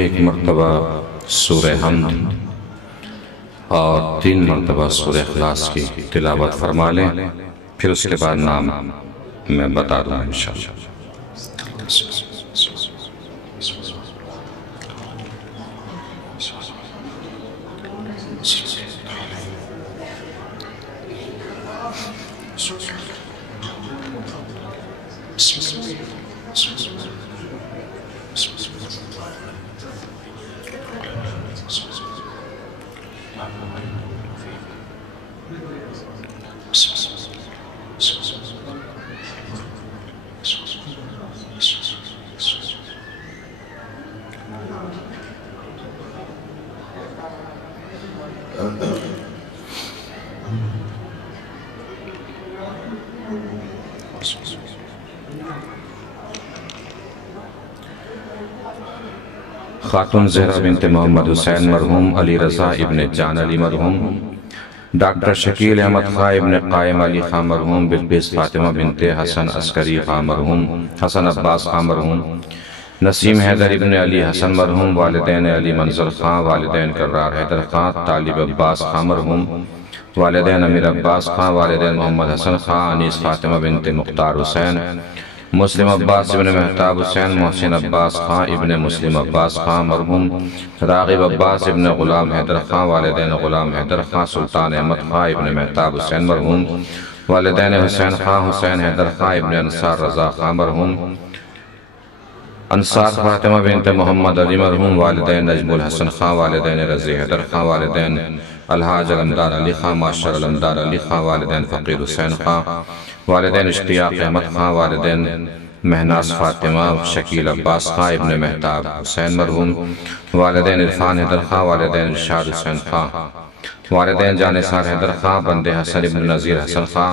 एक मरतबा सूरह हम्द और 3 मरतबा सूरह इखलास की तिलावत फरमा लें, फिर उसके बाद नाम मैं बता दूँ इंशाअल्लाह। खातून ज़हरा बिनते मोहम्मद हुसैन मरहूम, अली रज़ा इब्न जान अली मरहूम, डॉक्टर शकील अहमद खां इब्न कायम अली खां मरहूम, बिल्किस फातिमा बिनते हसन अस्करी खां मरहूम, हसन अब्बास खां मरहूम, नसीम हैदर इब्न अली हसन मरहूम, वालिदैन अली मंजर खां, वालिदैन कर्रार हैदर खां, तालिब अब्बास खां मरहूम, वालिदैन अमीर अब्बास खां, वालिदैन मोहम्मद हसन खां, अनीस फातिमा बिनते मुख्तार हुसैन, मुस्लिम अब्बास इब्न महताब हुसैन, मोहसिन अब्बास खां इब्न मुस्लिम अब्बास खां मरहूम, रागिब अब्बास इब्न गुलाम हैदर खां, वालिदैन गुलाम हैदर खां, सुल्तान अहमद खां इब्न महताब हुसैन मरहूम, वालिदैन हुसैन खां हुसैन हैदर खां इब्न अंसार रज़ा खां मरहूम, अंसार फातिमा बिनते मोहम्मद अली मरहूम, वालिदैन नजमुल हसन खां, वालिदैन रज़ी हैदर खां, वालिदैन अलहाज अलमदार अली खां, माशर अलमदार अली खां, वालिदैन फ़कीर हुसैन खां, वालिदैन इश्तियाक़ अहमद खां, वालिदैन महनास फातिमा शकील अब्बास खां इब्न महताब हुसैन मरहूम, वालिदैन इरफान हैदर खां, वालिदैन इरशाद हुसैन खां, वालिदैन जानिसार हैदर खां, बंदे हसन इब्न नज़ीर हसन खां,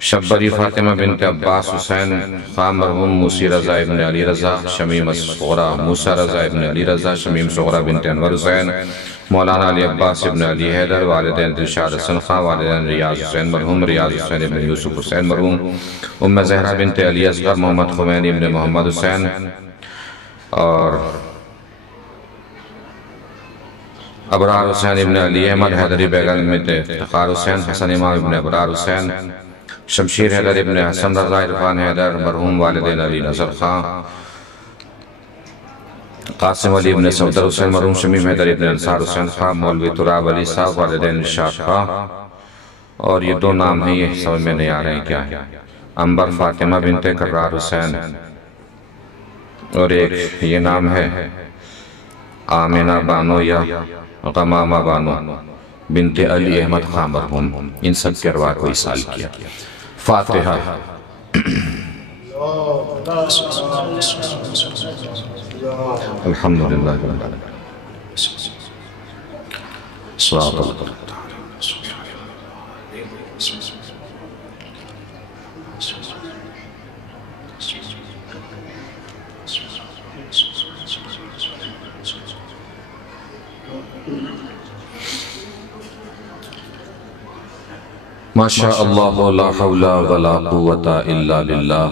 शब्बरी फातिमा बिनते अब्बास हुसैन खां मरहूम, मूसी रज़ा इब्न अली रज़ा, शमीम सुग़रा मूसा रज़ा इब्न अली रज़ा, शमीम सुग़रा बिनते अनवर हुसैन, मौलाना अली अब्बास इब्न अली हैदर, वालिदैन दिलशाद हसन खां, वालिदैन रियाज हुसैन मरहूम, रियाज हुसैन इब्न यूसुफ हुसैन मरहूम, उम्मे ज़हरा बिनते अली असग़र, मोहम्मद खुमैनी इब्न मोहम्मद हुसैन और अबरार हुसैन इब्न अली अहमद, हैदरी बेगम बिनते इफ्तिखार हुसैन, हसन इमाम इब्न अबरार हुसैन, शमशीर हैदर इब्न हसन रज़ा, इरफान हैदर मरहूम, वालिदैन अली नज़र खां, कासिम अली इब्न सफदर हुसैन मरहूम, शमीम हैदर इब्न अंसार हुसैन खां, मौलवी तुराब अली साहब, वालिदैन इरशाद खां। और ये 2 नाम हैं, ये समझ में नहीं आ रहे हैं क्या है। अंबर फातिमा बिनते कर्रार हुसैन और एक ये नाम है आमिना बानो या गमामा बानो बिनते अली अहमद खां मरहूम। इन सब के अरवाह को इसाल किया। फातिहा। अल्हम्दुलिल्लाह रब्बिल आलमीन। माशा अल्लाह ला हौला वला कुव्वता इल्ला बिल्लाह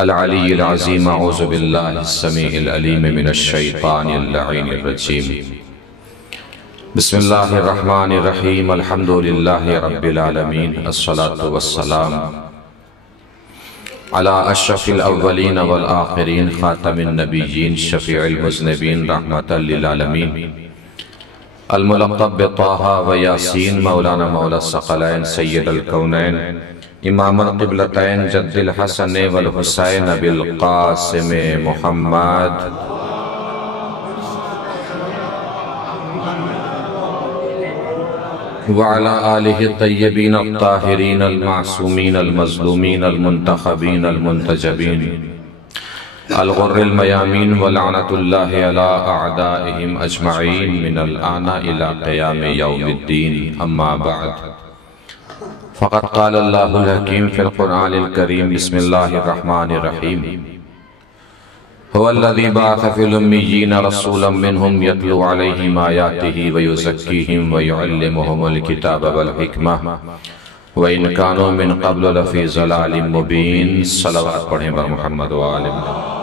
अल अलीय्यिल अज़ीम। अऊज़ु बिल्लाहिस समीइल अलीम मिनश शैतानिर लईनिर रजीम। बिस्मिल्लाहिर रहमानिर रहीम। अल्हम्दुलिल्लाहि रब्बिल आलमीन। अस्सलातु वस्सलाम अला अशरफिल अव्वलीन वल आखिरीन खातमिन नबिय्यीन शफीउल मुज़निबीन रहमतल लिल आलमीन अल मुलक़्क़ब बित्ताहा व यासीन मौलाना मौला सकलैन सय्यदुल कौनैन इमामुल क़िबलतैन जद्दुल हसन वल हुसैन बिल क़ासिम मुहम्मद व अला आलिहि तय्यबीन अत्ताहिरीन अल मासूमीन अल मज़लूमीन अल मुंतखबीन अल मुंतजबीन अल गुर्रिल मयामीन व लअनतुल्लाहि अला अअदाइहिम अजमईन मिनल आना इला क़ियाम यौमिद्दीन। अम्मा बअद फ़क़द क़ाल अल्लाहुल हकीम फ़िल क़ुरआनिल करीम। बिस्मिल्लाहिर रहमानिर रहीम। हुवल्लज़ी बअअस फ़िल उम्मिय्यीन रसूलन मिनहुम यतलू अलैहिम आयातिही व युज़क्कीहिम व युअल्लिमुहुमुल किताब वल हिकमह व इन कानू मिन क़ब्ल लफ़ी ज़लालिम मुबीन। सलावत पढ़ें बर मुहम्मद व आले मुहम्मद।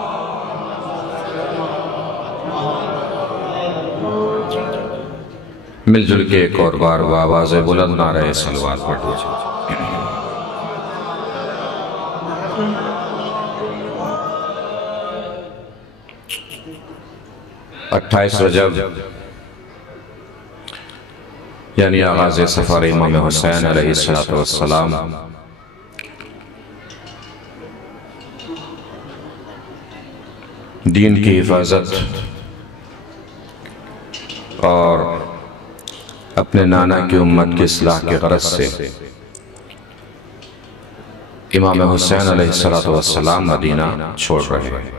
मिलजुल के एक और बार आवाज़ बुलंद ना रहे सलवात पढ़ दीजिए। 28 रजब यानी आगाज़ सफ़र इमाम हुसैन अलैहिस्सलातु वस्सलाम दीन की हिफाजत और अपने नाना की उम्मत की इस्लाह के गरज से इमाम हुसैन अलैहिस्सलातु वस्सलाम मदीना छोड़ रहे हैं।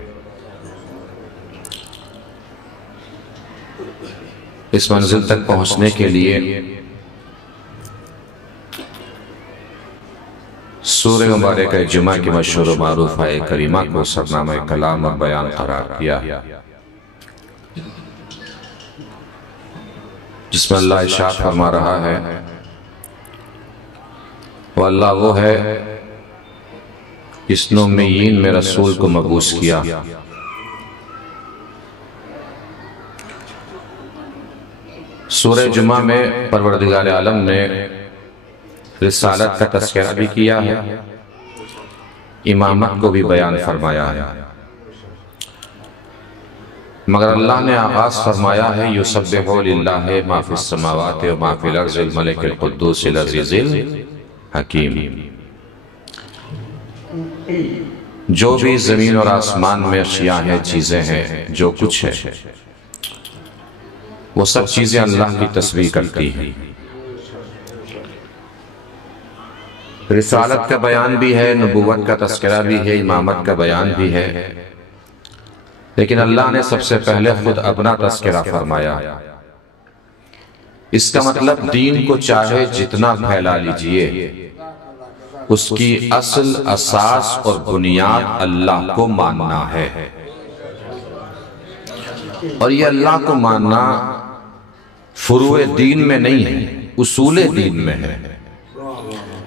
इस मंजिल तक पहुंचने के लिए सूरह मुबारक जुमा की मशहूर मारूफ आए करीमा को सरनामा कलाम और बयान करार किया, जिसमें अल्लाह इरशाद फरमा रहा है, वो अल्लाह वो है जिसने उम्मीयीन में रसूल को मबूस किया। सूरह जुमा में परवरदिगार आलम ने रिसालत का तज़किरा भी किया है, इमामत को भी बयान फरमाया है, मगर अल्लाह ने आगाज फरमाया है युसब्बिहु लिल्लाहि मा फिस समावाति व मा फिल अर्ज़िल मलिकिल कुद्दूसिल अज़ीज़िल हकीम। जो भी जमीन और आसमान में अशिया हैं, चीजें हैं, जो कुछ है, वो सब चीजें अल्लाह की तस्बीह करती हैं। रिसालत का बयान भी है, नबुव्वत का तज़किरा भी है, इमामत का बयान भी है, लेकिन अल्लाह ने सबसे पहले खुद अपना तज़किरा फरमाया। इसका मतलब दीन को चाहे जितना फैला लीजिए, उसकी असल असास और बुनियाद अल्लाह को मानना है, और ये अल्लाह को मानना फुरूए दीन में नहीं है, उसूले दीन में है।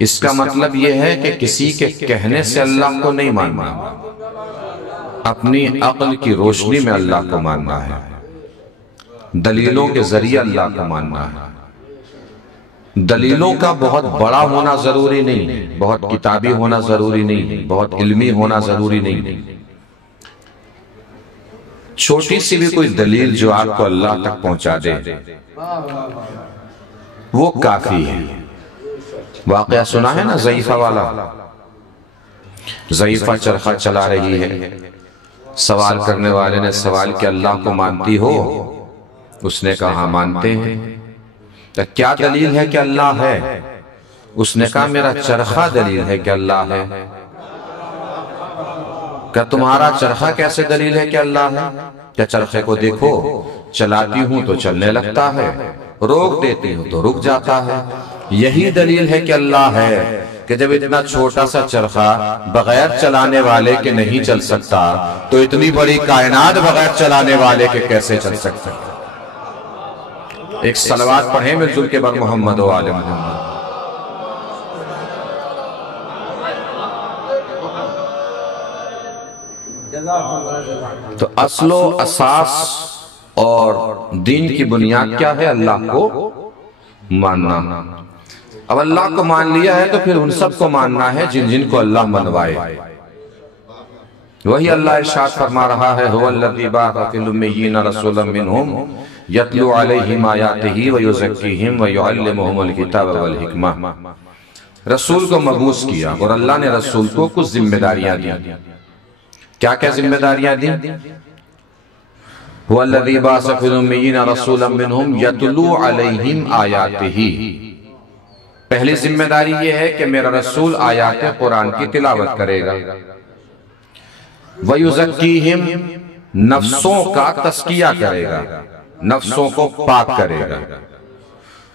इसका मतलब यह है कि किसी के कहने से अल्लाह को नहीं मानना, अपनी अक्ल की रोशनी में अल्लाह को मानना है, दलीलों के जरिए अल्लाह को मानना है। दलीलों का बहुत बड़ा होना जरूरी नहीं है, बहुत किताबी होना जरूरी नहीं है, बहुत इल्मी होना जरूरी नहीं है। छोटी सी भी कोई दलील जो आपको अल्लाह तक पहुंचा दे, वो काफी है। वाकया सुना है ना ज़ईफा वाला? ज़ईफा चरखा चला रही है, सवाल करने वाले ने सवाल किया, अल्लाह को मानती हो? उसने कहा हाँ मानते हैं। तो क्या दलील है कि अल्लाह है? उसने कहा मेरा चरखा दलील है कि अल्लाह है। क्या तुम्हारा चरखा कैसे दलील है कि अल्लाह है? क्या चरखे को देखो, चलाती हूं तो चलने लगता है, रोक देती हूं तो रुक जाता है। यही दलील है कि अल्लाह है, कि जब इतना छोटा सा चरखा बगैर चलाने वाले के नहीं चल सकता, तो इतनी बड़ी कायनात बगैर चलाने वाले के कैसे चल सकता? एक सलवात पढ़े मिलजुल के बर मोहम्मद व आले मोहम्मद। तो असलो असास और दीन की बुनियाद क्या है? अल्लाह को मानना। अब अल्लाह को मान लिया है तो फिर उन सब को मानना है जिन जिन को अल्लाह मनवाए। वही अल्लाह इरशाद फरमा रहा है, हुवल्लज़ी बअसा फ़िल उम्मिय्यीना रसूलन मिनहुम यतलू अलैहिम आयातिही व युज़क्कीहिम व युअल्लिमुहुमुल किताब वल हिकमा। रसूल को मबूस किया और अल्लाह ने रसूल को कुछ जिम्मेदारियां दी। क्या क्या जिम्मेदारियां दी? हुवल्लज़ी बअसा फ़िल उम्मिय्यीना रसूलन मिनहुम यतलू अलैहिम आयातिही। पहली जिम्मेदारी यह है कि मेरा रसूल आयात कुरान की तिलावत करेगा। वयुज़क्कीहिम, नफ्सों का तस्किया करेगा, नफ्सों को पाक करेगा।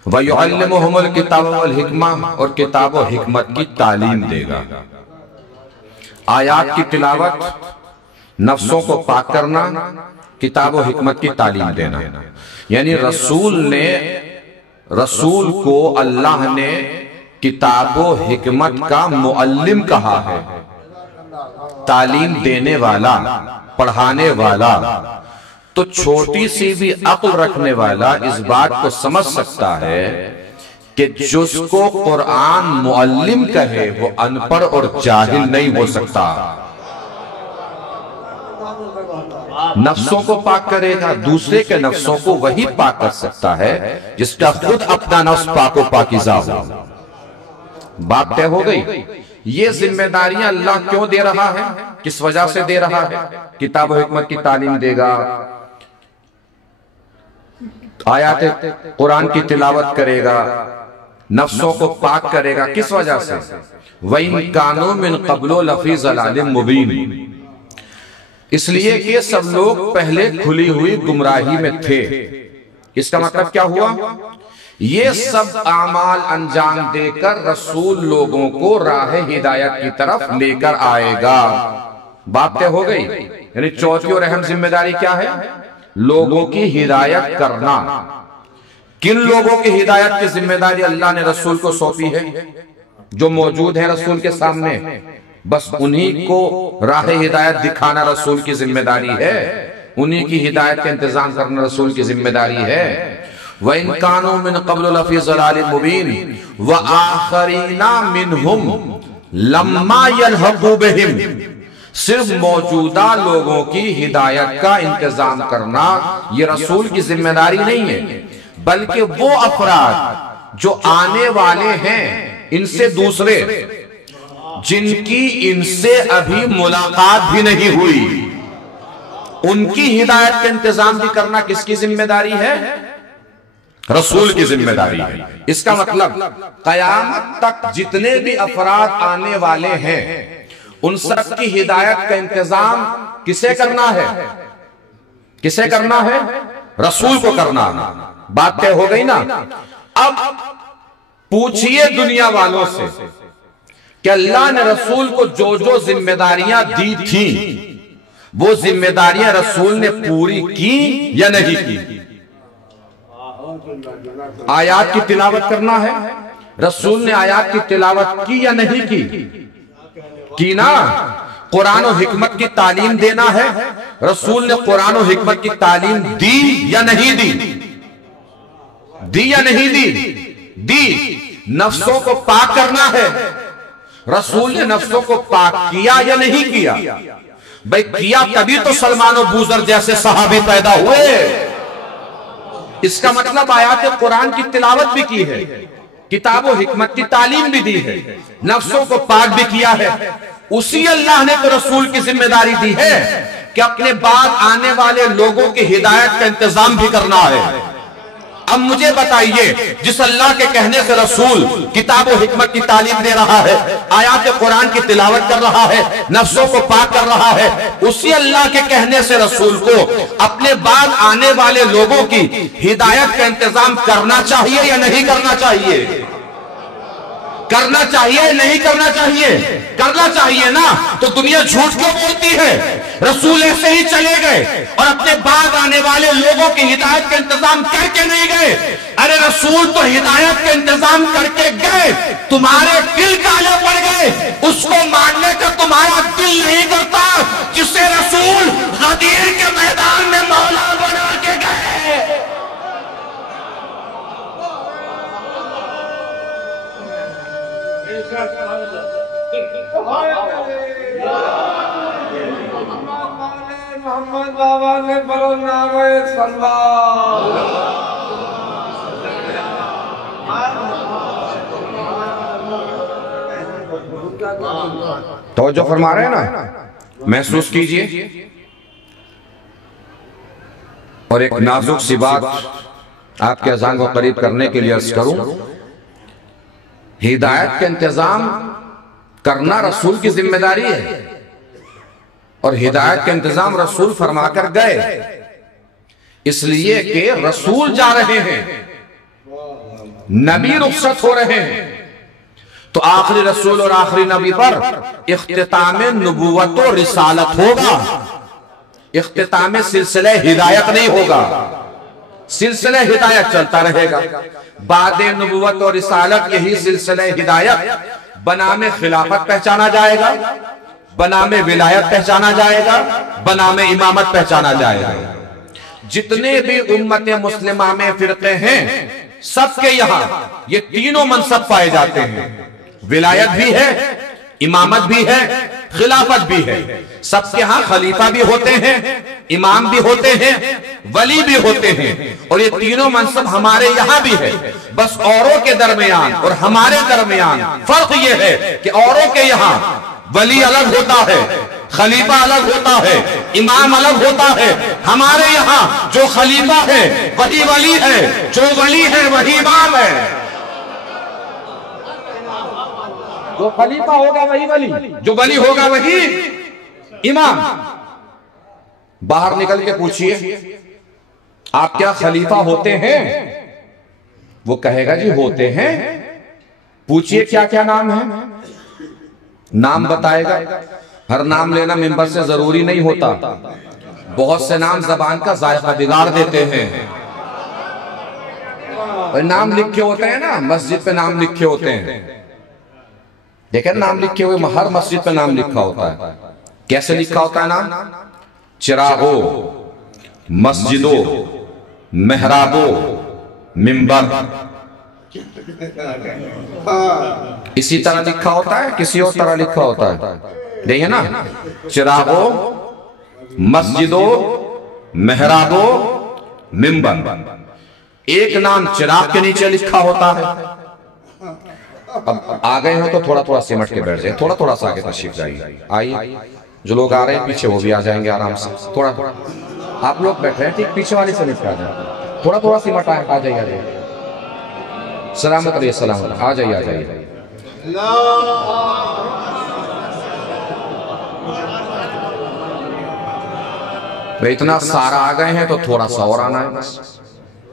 वयुअल्लिमुहुमुल किताब वल हिकमा, और किताब और हिकमत की तालीम देगा। आयात की तिलावत, नफ्सों को पाक करना, किताब और हिकमत की तालीम देना। यानी रसूल को अल्लाह ने किताबो हिकमत का मुअल्लिम कहा है, तालीम देने वाला, पढ़ाने वाला। तो छोटी सी भी अक्ल रखने वाला इस बात को समझ सकता है कि जिसको कुरान मुअल्लिम कहे वो अनपढ़ और जाहिल नहीं हो सकता। नफ्सों को पाक करेगा, दूसरे के नफ्सों को वही पाक कर सकता है जिसका खुद अपना नफ्स पाको पाकीज़ा हो। बात तय हो गई। ये जिम्मेदारियां अल्लाह क्यों दे रहा है, किस वजह से दे रहा है? किताब और हिकमत की तालीम देगा, आयात कुरान की तिलावत करेगा, नफ्सों को पाक करेगा। किस वजह से? वइन कानू मिन क़ब्लो लफ़ी ज़लालिम मुबीन, इसलिए कि सब लोग पहले खुली हुई गुमराही में थे। इसका मतलब क्या हुआ? ये सब आमाल अंजाम देकर रसूल लोगों को राह हिदायत की तरफ लेकर आएगा। बात तय हो गई। यानी चौथी और अहम जिम्मेदारी क्या है? लोगों की हिदायत करना। किन लोगों की हिदायत की जिम्मेदारी अल्लाह ने रसूल को सौंपी है? जो मौजूद है रसूल के सामने, बस उन्हीं को राह हिदायत दिखाना रसूल की जिम्मेदारी है। उन्हीं की हिदायत का इंतजाम करना रसूल की जिम्मेदारी है। व इन कानू मिन क़ब्ल लफ़ी ज़लालिम मुबीन व आखरीना मिनहुम लम्मा यल्हक़ू बिहिम, सिर्फ मौजूदा लोगों की हिदायत का इंतजाम करना ये रसूल की जिम्मेदारी नहीं है, बल्कि वो अफराद जो आने वाले हैं इनसे दूसरे, जिनकी इनसे अभी मुलाकात भी नहीं हुई, उनकी हिदायत का इंतजाम भी करना किसकी जिम्मेदारी है? रसूल की जिम्मेदारी है। इसका मतलब कयामत तक जितने भी अफराद आने वाले हैं उन सब की हिदायत का इंतजाम किसे करना है? किसे करना है? रसूल को करना है। बात तय हो गई ना। अब पूछिए दुनिया वालों से कि अल्लाह ने रसूल को जो जो जिम्मेदारियां दी थी वो जिम्मेदारियां रसूल ने पूरी की या नहीं की? आयात की तिलावत करना है, रसूल ने आयात की तिलावत की या नहीं की? की ना। कुरान और हिकमत की तालीम देना है, रसूल ने कुरान और हिकमत की तालीम दी या नहीं दी? दी या नहीं दी? दी। नफ्सों को पाक करना है, रसूल ने नफ्सों को पाक किया या नहीं किया? भाई किया तभी तो सलमान और बूजर जैसे सहाबी पैदा हुए। इसका मतलब आयात कुरान की तिलावत भी की है, किताब और हिकमत की तालीम भी दी है, नफ्सों को पाक भी किया है। उसी अल्लाह ने तो रसूल की जिम्मेदारी दी है कि अपने बाद आने वाले लोगों की हिदायत का इंतजाम भी करना है। अब मुझे बताइए, जिस अल्लाह के कहने से रसूल किताब और हिकमत की तालीम दे रहा है, आयात कुरान की तिलावत कर रहा है, नफ्सों को पाक कर रहा है, उसी अल्लाह के कहने से रसूल को अपने बाद आने वाले लोगों की हिदायत का इंतजाम करना चाहिए या नहीं करना चाहिए? करना चाहिए नहीं करना चाहिए? करना चाहिए ना। तो दुनिया झूठ क्यों बोलती है? रसूल ऐसे ही चले गए और अपने बाद आने वाले लोगों की हिदायत का इंतजाम करके नहीं गए। अरे रसूल तो हिदायत का इंतजाम करके गए, तुम्हारे दिल काले पड़ गए, उसको मानने का तुम्हारा दिल नहीं करता जिसे रसूल गदीर के मैदान में मौला बना के गए। मोहम्मद बाबा ने बड़ो नाम तो जो फरमा रहे हैं ना, महसूस कीजिए। और एक नाजुक सी बात आपके अज़ान को करीब करने के लिए अर्ज करूं, हिदायत का इंतजाम करना रसूल की जिम्मेदारी है और हिदायत का इंतजाम रसूल फरमाकर गए, इसलिए कि रसूल जा रहे हैं, नबी रुखसत हो रहे हैं, तो आखिरी रसूल और आखिरी नबी पर इख्तिताम नबुव्वत और रिसालत होगा, इख्तिताम सिलसिले हिदायत नहीं होगा। सिलसिले हिदायत चलता रहेगा, बाद नबुव्वत और रिसालत यही सिलसिले हिदायत बनामे खिलाफत पहचाना जाएगा, बनामे विलायत पहचाना जाएगा, बनामे इमामत पहचाना जाएगा। जितने भी उम्मत मुस्लिमा में फिरके हैं सबके यहां ये तीनों मनसब पाए जाते हैं। विलायत भी है, इमामत भी है, खिलाफत भी है। सबके यहां खलीफा भी होते हैं, इमाम भी होते हैं, वली भी होते हैं, और ये तीनों मनसब हमारे यहां भी है। बस औरों के दरमियान और हमारे दरमियान फर्क ये है कि औरों के यहां वली अलग होता है, खलीफा अलग होता है, इमाम अलग होता है। हमारे यहां जो खलीफा है वही वली है, जो वली है वही इमाम है। जो खलीफा होगा वही वली, जो वली होगा वही इमाम। बाहर निकल के पूछिए आप क्या खलीफा होते हैं? वो कहेगा जी होते हैं। पूछिए क्या क्या नाम है, नाम बताएगा। हर नाम लेना मिंबर से जरूरी नहीं होता, बहुत से नाम जबान का जायका बिगाड़ देते हैं। और नाम लिखे होते हैं ना, मस्जिद पे नाम लिखे होते हैं, देखें नाम लिखे हुए, हर मस्जिद पे नाम लिखा होता है। कैसे लिखा होता है नाम? चिरागो, मस्जिदों, मेहराबो, मिंबर, इसी तरह लिखा होता है, किसी और तरह लिखा होता है? देखिए ना, चिरागो, मस्जिदों, मेहराबो, मिंबर। एक नाम चिराग के नीचे लिखा होता है। अब आ गए हो तो थोड़ा थोड़ा सिमट के बैठ जाए, थोड़ा थोड़ा सा आगे तशरीफ जाइए। आइए, जो लोग आ रहे हैं पीछे वो भी आ जाएंगे आराम से। थोड़ा थोड़ा आप लोग बैठे हैं, ठीक पीछे वाली से निपट आ जाए, थोड़ा थोड़ा सिमट आ जाइए, आ जाइए। सलामत रहिए, सलामत, आ जाइए, आ जाइए। भाई इतना सारा आ गए हैं तो थोड़ा सा और आना है, बस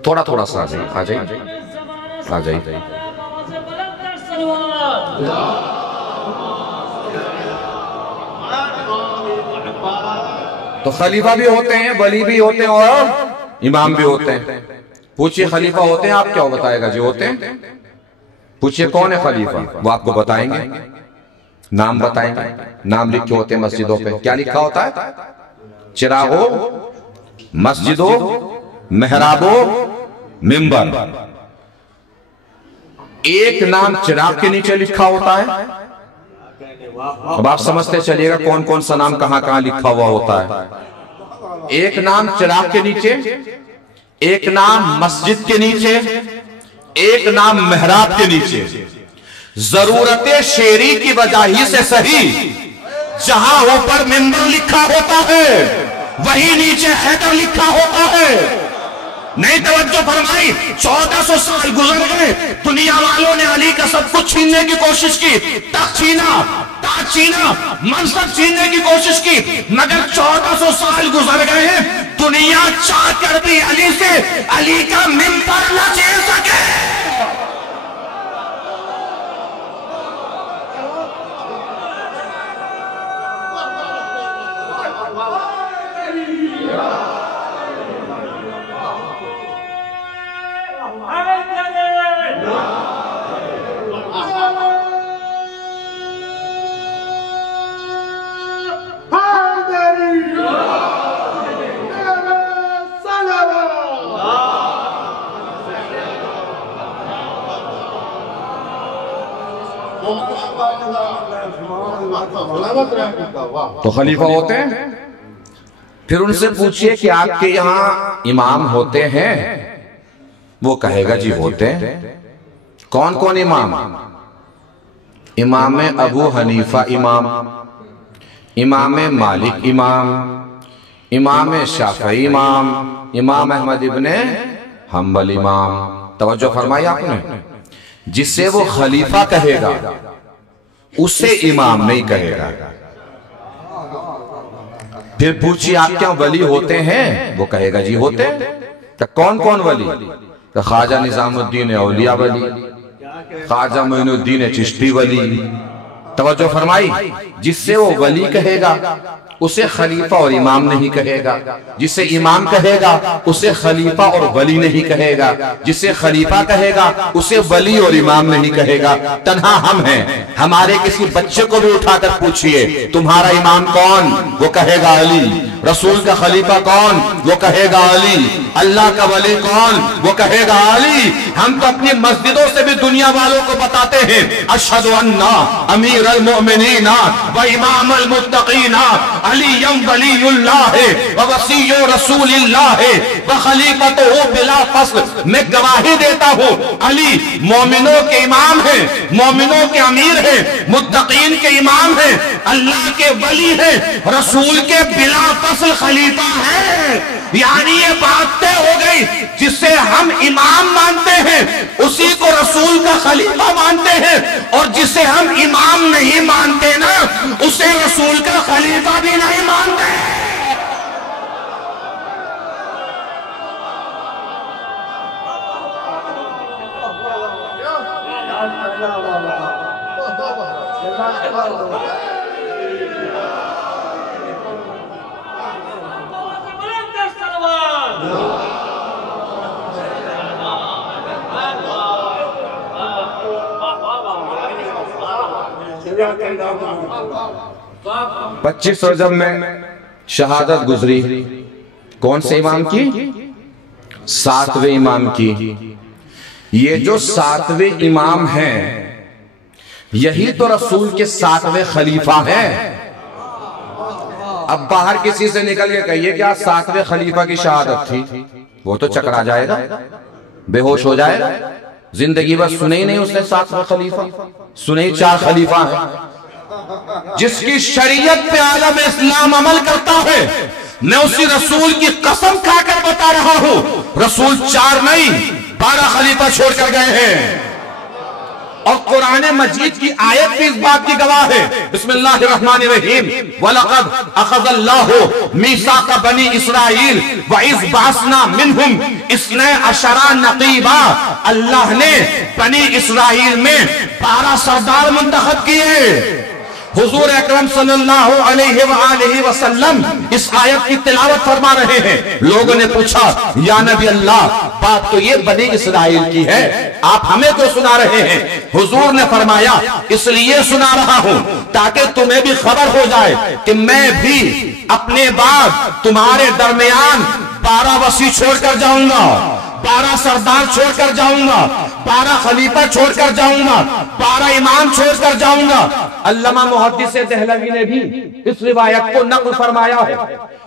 थोड़ा थोड़ा सा आ जाइए, आ जाइए, आ जाइए। तो खलीफा भी होते हैं, वली भी होते हैं और इमाम भी होते हैं। पूछिए खलीफा होते हैं आप, क्या बताएगा जी होते हैं? पूछिए कौन है खलीफा, वो आपको बताएंगे, नाम बताएंगे। नाम लिखे होते हैं मस्जिदों पे, क्या लिखा होता है? चिरागो, मस्जिदों, मेहराबो, मिंबर। एक नाम चिराग के नीचे लिखा होता है। अब आप समझते चलिएगा कौन कौन सा नाम कहां कहां लिखा हुआ होता है। एक नाम चिराग के नीचे, एक नाम मस्जिद के नीचे, एक नाम मेहराब के नीचे। जरूरत शेरी की वजह ही से सही, जहां ऊपर मिंबर लिखा होता है वही नीचे हैदर लिखा होता है। नहीं तवज्जो फरमाई, 1400 साल गुजर गए, दुनिया वालों ने अली का सब कुछ छीनने की कोशिश की, तख्त छीना, ताज छीना, मनसब छीनने की कोशिश की, मगर 1400 साल गुजर गए, दुनिया चाह कर भी अली से अली का मिंबर न छीन सके। तो खलीफा होते हैं। फिर उनसे पूछिए कि आपके यहाँ इमाम होते हैं? वो कहेगा जी होते हैं। कौन कौन इमाम? इमाम अबू हनीफा इमाम, इमाम मालिक इमाम, इमाम शाफई इमाम, इमाम अहमद इब्ने हम्बल इमाम। तवज्जो फरमाई आपने, जिसे वो खलीफा कहेगा उसे इमाम नहीं कहेगा। फिर पूछिए आप क्या वली होते हैं? वो कहेगा जी होते हैं। तो कौन कौन वली? तो ख्वाजा निजामुद्दीन औलिया वली, ख्वाजा मोइनुद्दीन चिश्ती वली, तवज्जो फरमाई, जिससे वो वली कहेगा उसे खलीफा और इमाम नहीं कहेगा, जिसे इमाम कहेगा उसे खलीफा और वली नहीं कहेगा, जिसे खलीफा कहेगा उसे वली और इमाम नहीं कहेगा। तन्हा हम हैं। हमारे किसी बच्चे को भी उठाकर पूछिए तुम्हारा इमाम कौन, वो कहेगा अली। रसूल का खलीफा कौन, वो कहेगा अली। अल्लाह का वली कौन, वो कहेगा अली। हम तो अपनी मस्जिदों से भी दुनिया वालों को बताते हैं अशहदु अन्ना अमीरुल मोमिनीना व इमामुल मुत्तकीना अलीयम वलीयुल्लाह व वसीय्यु रसूलिल्लाह व खलीफतुहु बिला फस्ल। मैं गवाही देता हूँ अली मोमिनों के इमाम है, मोमिनों के अमीर है, मुत्तकीन के इमाम है, अल्लाह के वली है, रसूल के बिला फस्ल खलीफा है। यानी ये बात तय हो गई, जिसे हम इमाम मानते हैं उसी को रसूल का खलीफा मानते हैं, और जिसे हम इमाम नहीं मानते ना उसे रसूल का खलीफा भी नहीं मानते। पच्चीस रजब में शहादत गुजरी। कौन से इमाम की? 7वें इमाम की। ये जो 7वें इमाम हैं यही तो रसूल के 7वें खलीफा हैं। अब बाहर किसी से निकल के कहिए क्या 7वें खलीफा की शहादत थी, वो तो चकरा जाएगा, बेहोश हो जाएगा। जिंदगी बस सुने ही नहीं उसने 7वां खलीफा, सुने ही 4 खलीफा है। जिसकी शरीयत पे आलम इस्लाम अमल करता है, मैं उसी रसूल की कसम खाकर बता रहा हूं, रसूल 4 नहीं 12 खलीफा छोड़कर गए हैं। और कुरान मजीद की आयत भी इस बात की गवाह है। बिस्मिल्लाहिर्रहमानिर्रहीम वलक़द अख़ज़ल्लाहु मीसाक़ बनी इस्राईल व इज़ बअसना मिनहुम इस्नै अशरा नक़ीबा। अल्लाह ने बनी इस्राईल में 12 सरदार मुंतखब किए। हुजूर अकरम सल्लल्लाहु अलैहि वसल्लम इस आयत की तिलावत फरमा रहे हैं। लोगों ने पूछा या नबी अल्लाह, बात तो ये बनी इस्राइल की है, आप हमें क्यों सुना रहे हैं? हुजूर ने फरमाया इसलिए सुना रहा हूं ताकि तुम्हें भी खबर हो जाए कि मैं भी अपने बाद तुम्हारे दरमियान 12 वसी छोड़कर जाऊंगा, 12 सरदार छोड़कर जाऊंगा, 12 खलीफा छोड़कर जाऊंगा, 12 इमाम छोड़कर जाऊंगा। अल्लामा मुहद्दिस दहलवी ने भी इस रिवायत को नक़ल फरमाया है।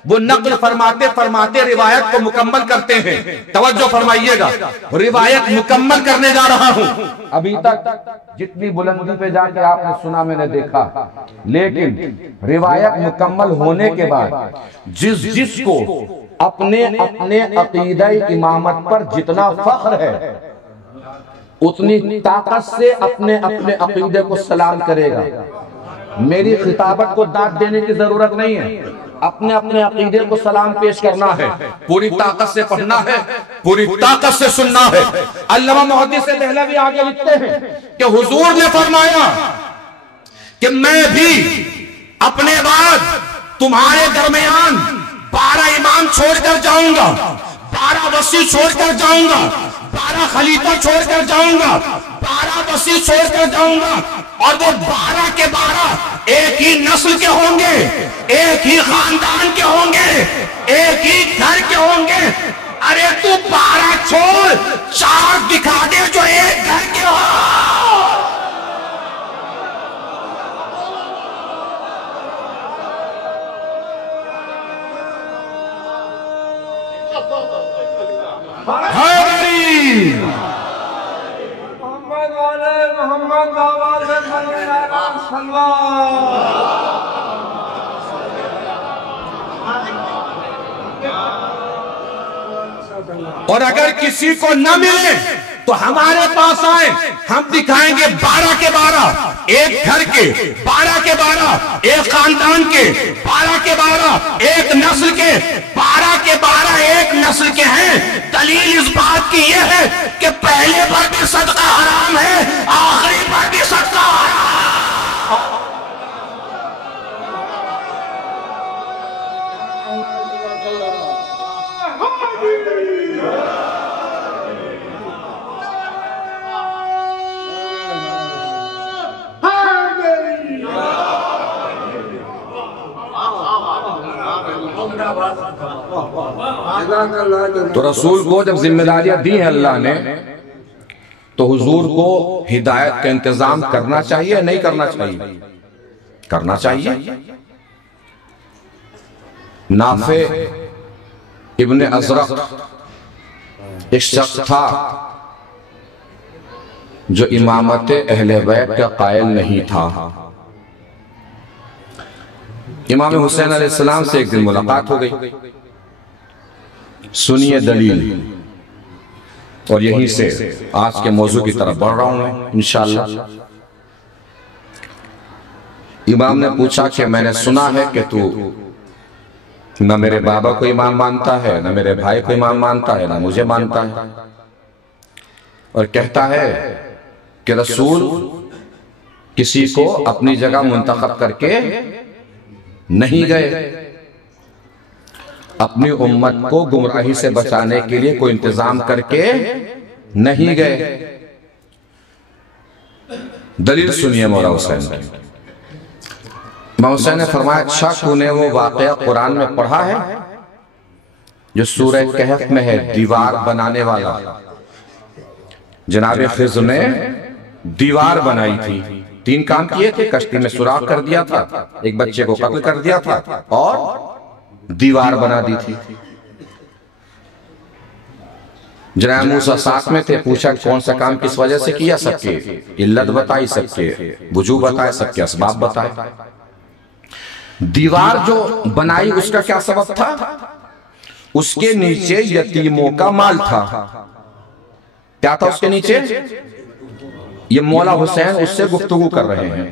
वो नक़ल फरमाते फरमाते रिवायत को मुकम्मल करते हैं। तवज्जो फरमाइएगा, रिवायत मुकम्मल करने जा रहा हूं। अभी तक जितनी बुलंदी पे जाके आपने सुना मैंने देखा, लेकिन रिवायत मुकम्मल होने के बाद जिसको अपने अपने अकीदा इमामत पर जितना फख्र है उतनी ताकत से अपने अपने अकीदे को सलाम करेगा। मेरी खिताबत को दाद देने की जरूरत नहीं है, अपने अपने अकीदे को सलाम पेश करना है, पूरी ताकत से पढ़ना है, पूरी ताकत से सुनना है। अल्लामा मुहद्दिस दहलवी आगे लिखते हैं कि हुजूर ने फरमाया कि मैं भी अपने बाद तुम्हारे दरमियान 12 इमाम छोड़कर जाऊंगा, 12 वसी छोड़कर जाऊंगा, 12 खलीफा छोड़कर जाऊंगा, 12 वसी छोड़कर जाऊंगा। और वो 12 के 12 एक ही नस्ल के होंगे, एक ही खानदान के होंगे, एक ही घर के होंगे। अरे तू 12 छोड़, 4 दिखा दे जो एक घर के हो। मोहम्मद वाले मोहम्मद आवाज़ और अगर किसी को न मिले तो हमारे पास आए, हम दिखाएंगे 12 के 12 एक घर के, 12 के 12 एक खानदान के, 12 के 12 एक नस्ल के, 12 के 12 एक नस्ल के हैं। दलील इस बात की यह है कि पहले पर भी सदका हराम है, आखिरी पर भी सदका हराम। तो रसूल को जब जिम्मेदारियां दी हैं अल्लाह ने, तो हुजूर को हिदायत का इंतजाम करना चाहिए नहीं करना चाहिए? करना चाहिए। नाफे इब्ने अज़रक एक शख्स था जो इमामत अहले बैत का कायल नहीं था। इमाम हुसैन अलैहिस्सलाम से एक दिन मुलाकात हो गई। सुनिए दलील, और यहीं से आज के मौजू की तरफ बढ़ रहा हूं मैं इंशाअल्लाह। इमाम ने पूछा कि मैंने सुना है कि तू न मेरे बाबा को इमाम मानता है, न मेरे भाई को इमाम मानता है, न मुझे मानता है, और कहता है कि रसूल किसी को अपनी जगह मुंतखब करके नहीं गए, अपनी उम्मत को गुमराही से बचाने के लिए कोई इंतजाम करके नहीं गए। दलील सुनिए मौला हुसैन की। इमाम हुसैन ने फरमाया, अच्छा तूने वो वाकया कुरान में पढ़ा है जो सूरह कहफ में है, दीवार बनाने वाला? जनाब खिज़्र ने दीवार बनाई थी, 3 काम किए थे। कश्ती में सुराख कर दिया था, एक बच्चे को कत्ल कर दिया था, और दीवार बना दी थी। जनाब मूसा साथ में थे। पूछा कौन सा काम किस वजह से किया? सबके इल्लत बताई, सबके वजू बताए, सबके असबाब बताए। दीवार जो बनाई उसका क्या सबब था? उसके नीचे यतीमों का माल था। क्या था उसके नीचे? ये मौला हुसैन उससे गुफ्तगू कर रहे हैं।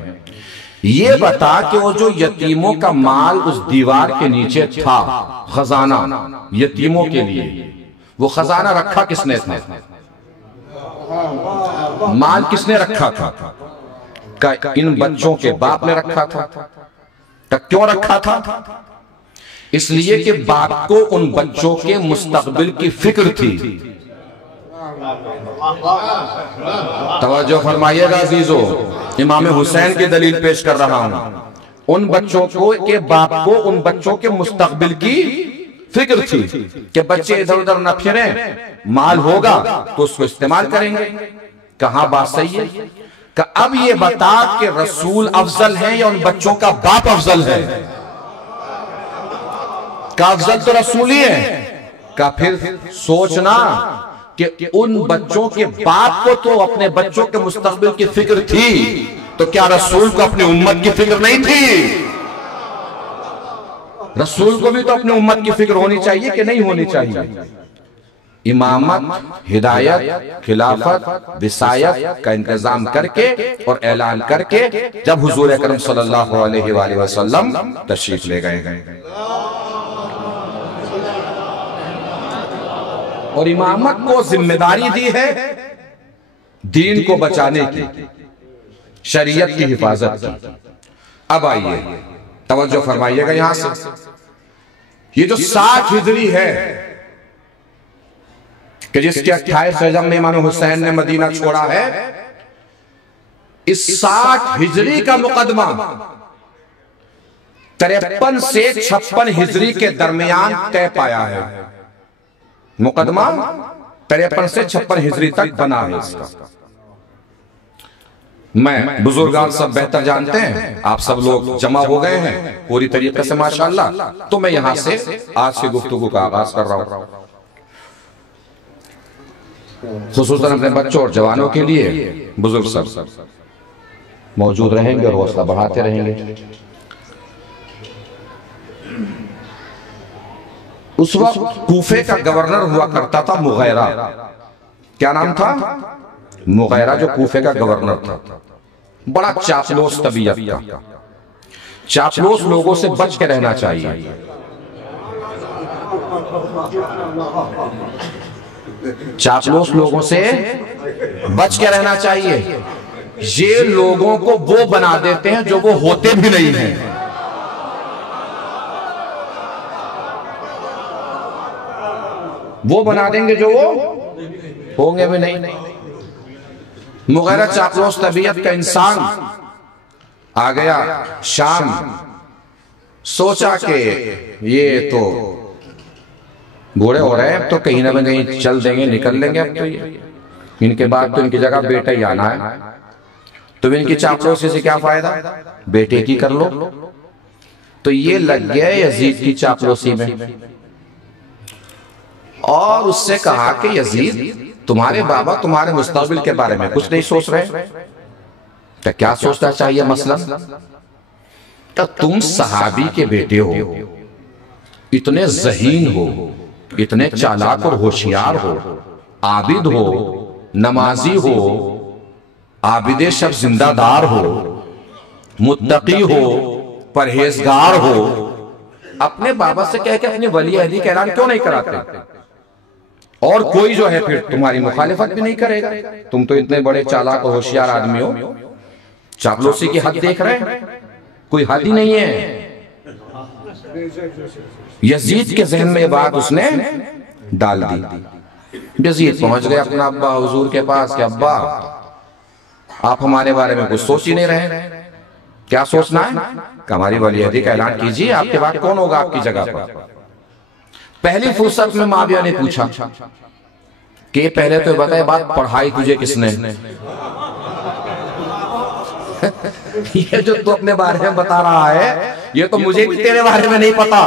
ये बता कि वो जो यतीमों का माल उस दीवार के नीचे था, खजाना यतीमों के लिए, वो खजाना रखा किसने था? माल किसने रखा था? का इन बच्चों के बाप ने रखा था। का क्यों रखा था? इसलिए कि बाप को उन बच्चों के मुस्तकबिल की फिक्र थी। तवज्जो फरमाइएगा अजीजों, इमाम हुसैन की दलील पेश कर रहा हूं। उन बच्चों को के बाप को उन बच्चों के मुस्तकबिल की फिक्र थी कि बच्चे इधर उधर न फिरे, माल होगा तो उसको इस्तेमाल करेंगे। कहां बात सही है? कि अब ये बता कि रसूल अफजल है या उन बच्चों का बाप अफजल है? का अफजल तो रसूल ही है। का फिर सोचना कि उन बच्चों के बाप को तो अपने बच्चों के मुस्तकबिल की फिक्र थी, तो क्या रसूल को अपनी उम्मत की फिक्र नहीं थी? रसूल को भी तो अपनी उम्मत की फिक्र होनी चाहिए कि नहीं होनी चाहिए? इमामत, हिदायत, खिलाफत, विसायत का इंतजाम करके और ऐलान करके जब हुजूर अकरम सल्लल्लाहु अलैहि वसल्लम तशरीफ ले गए, और इमामत को जिम्मेदारी दी है दीन को बचाने की, शरीयत की हिफाजत की। अब आइए तवज्जो फरमाइएगा यहां से। ये जो 60 हिजरी है कि जिसके 28 रजब में इमाम हुसैन ने मदीना छोड़ा है, इस 60 हिजरी का मुकदमा 53 से 56 हिजरी के दरमियान तय पाया है। मुकदमा 53 से 56 हिजरी तक बना है इसका। मैं बुजुर्गान सब बेहतर जानते हैं, आप सब लोग जमा हो गए हैं पूरी तरीके से माशाअल्लाह, तो मैं यहां से आज की गुफ्तगू का आगाज कर रहा हूं। खुसूसन अपने बच्चों और जवानों के लिए बुजुर्ग सब मौजूद रहेंगे और हौसला बढ़ाते रहेंगे। उस वक्त कूफे का गवर्नर हुआ करता था मुगैरा। क्या नाम था? मुगैरा, जो कूफे का गवर्नर था। बड़ा चापलूस तबीयत का। चापलूस लोगों से बच के रहना चाहिए। चापलूस लोगों से बच के रहना चाहिए। ये लोगों को वो बना देते हैं जो वो होते भी नहीं हैं। वो बना देंगे जो वो होंगे भी नहीं। मुगैरा चापलूस तबीयत का इंसान आ गया शाम, सोचा कि ये तो बूढ़े हो रहे हैं, तो कहीं ना कहीं चल देंगे, निकल लेंगे। अब तो ये इनके बाद तो इनकी जगह बेटा ही आना है, तो इनकी चापलूसी से क्या फायदा, बेटे की कर लो। तो ये लग गया यजीद की चापलूसी में और उससे कहा कि यजीद, तुम्हारे बाबा तुम्हारे मुस्तकबिल के बारे में कुछ नहीं सोच रहे, तो क्या सोचना चाहिए मसलन? तो तुम सहाबी के बेटे हो, इतने ज़हीन हो, इतने चालाक और होशियार हो, आबिद हो, नमाजी हो, आबिदे शब जिंदादार हो, मुत्तकी हो, परहेजगार हो, अपने बाबा से कह के अपनी वली अहदी का ऐलान क्यों नहीं कराते? और कोई जो है फिर तुम्हारी मुखालिफत भी नहीं करेगा। तुम तो इतने बड़े चालाक और होशियार आदमी हो, चापलूसी की हद देख रहे हैं, कोई हद ही नहीं है। यजीद के जहन में ये बात उसने डाल दी। यजीद पहुंच गए अपना अब्बा हुजूर के पास कि अब्बा, आप हमारे बारे में कुछ सोच ही नहीं रहे, क्या सोचना है? हमारी वलीअहदी का ऐलान कीजिए, आपके बाद कौन होगा आपकी जगह पर? पहली फुर्सत में माविया ने पूछा कि पहले तो बताए बात, पढ़ाई तुझे किसने? ये जो तू अपने बारे में बता रहा है, ये तो मुझे भी तेरे बारे में नहीं पता,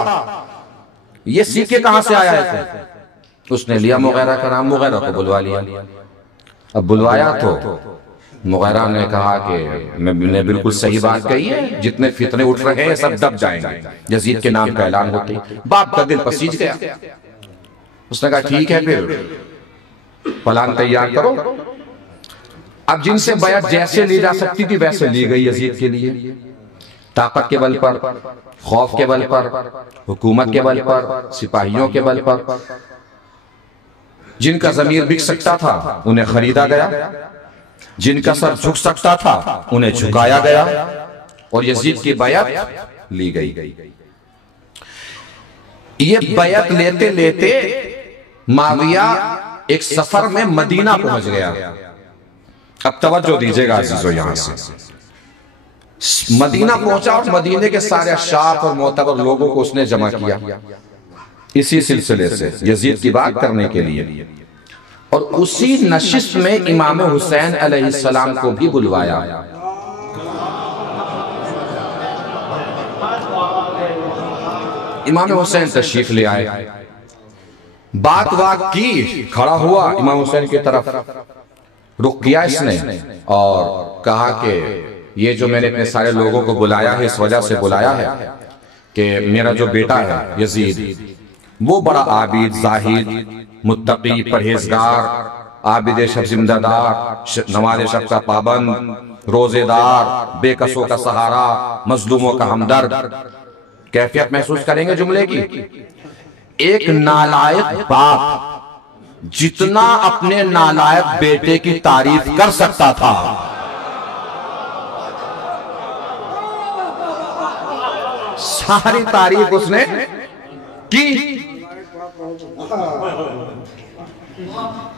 ये सीख के कहां से आया है? उसने लिया मुगैरा का नाम, मुगैरा को बुलवा लिया। अब बुलवाया तो मुगैरा ने कहा कि मैंने बिल्कुल सही बात कही है, जितने फितने उठ रहे हैं सब दब जाएंगे यजीद के नाम का ऐलान होते। बाप का दिल पसीज गया। उसने कहा ठीक है, फिर प्लान तैयार करो। अब जिनसे बयात जैसे ली जा सकती थी वैसे ली गई यजीद के लिए, ताकत के बल पर, खौफ के बल पर, हुकूमत के बल पर, सिपाहियों के बल पर। जिनका जमीर बिक सकता था उन्हें खरीदा गया, जिनका सर झुक सकता था उन्हें झुकाया गया, और यजीद की बयात ली गई। ये बयात लेते लेते माविया एक सफर में मदीना पहुंच गया। अब तवज्जो दीजिएगा अजीजों, यहां से मदीना पहुंचा और मदीने के सारे अशराफ और मोतबर लोगों को उसने जमा किया इसी सिलसिले से यजीद की बात करने के लिए। और उसी नशिस्त में इमाम हुसैन अलैहिस्सलाम को भी बुलवाया। इमाम हुसैन तशरीफ ले आए, बात की, खड़ा हुआ इमाम हुसैन की तरफ, रुक किया इसने और कहा कि ये जो मैंने इतने सारे लोगों को बुलाया है, इस वजह से बुलाया है कि मेरा जो बेटा है यजीद, वो बड़ा आबिद, जाहिद, मुत्तकी, परहेजगार, आबिद शब जिंदादार, नमाज शब का पाबंद, रोजेदार, बेकसों का सहारा, मजलूमों का हमदर्द। कैफियत महसूस करेंगे जुमले की। एक नालायक बाप जितना अपने नालायक बेटे की तारीफ कर सकता था, सारी तारीफ उसने की।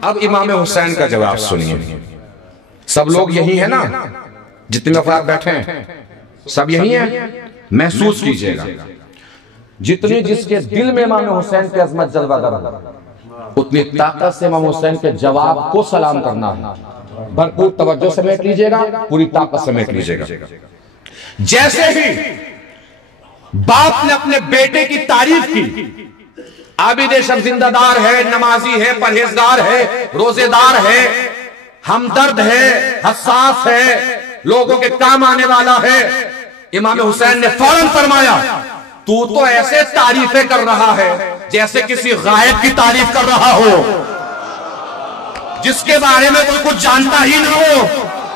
अब इमाम हुसैन का जवाब सुनिए। सब लोग यही है ना, जितने अफराद बैठे हैं सब यही हैं, महसूस कीजिएगा। जितनी जिसके दिल में इमाम हुसैन की अजमत जलवागर है, उतनी ताकत से इमाम हुसैन के जवाब को सलाम करना है। भरपूर तवज्जो समेट लीजिएगा, पूरी ताकत समेट लीजिएगा। जैसे ही बाप ने अपने बेटे की तारीफ की, आबिद शब जिंदादार है, नमाजी है, परहेजगार है, रोजेदार है, हमदर्द है, हसास है, लोगों के काम आने वाला है, इमाम हुसैन ने फौरन फरमाया, तू तो ऐसे तारीफें कर रहा है जैसे किसी गायब की तारीफ कर रहा हो, जिसके बारे में कोई कुछ जानता ही ना हो।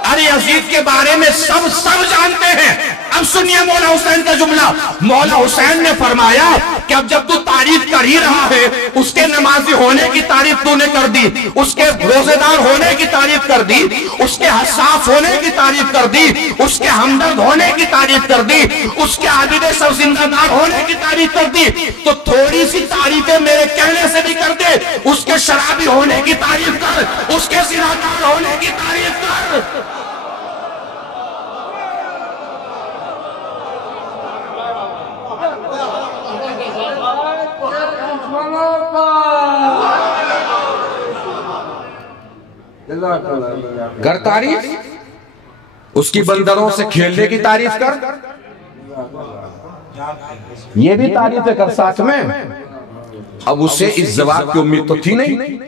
अरे यजीद के बारे में सब जानते हैं, अब सुनिए मौला हुसैन का जुमला। मौला हुसैन ने फरमाया कि अब जब तू तारीफ कर ही रहा है, उसके नमाजी होने की तारीफ तूने कर दी, उसके रोजेदार होने की तारीफ कर दी, उसके हसास होने की तारीफ कर दी, उसके हमदर्द होने की तारीफ कर दी, उसके आबिद सब जिंदादार होने की तारीफ कर दी, तो थोड़ी सी तारीफें मेरे कहने से भी कर दे। उसके शराबी होने की तारीफ कर, उसके जिनादार होने की तारीफ कर। कर तारीफ, उसकी बंदरों से खेलने की तारीफ कर, ये भी तारीफ कर साथ में। अब उसे इस जवाब की उम्मीद तो थी नहीं,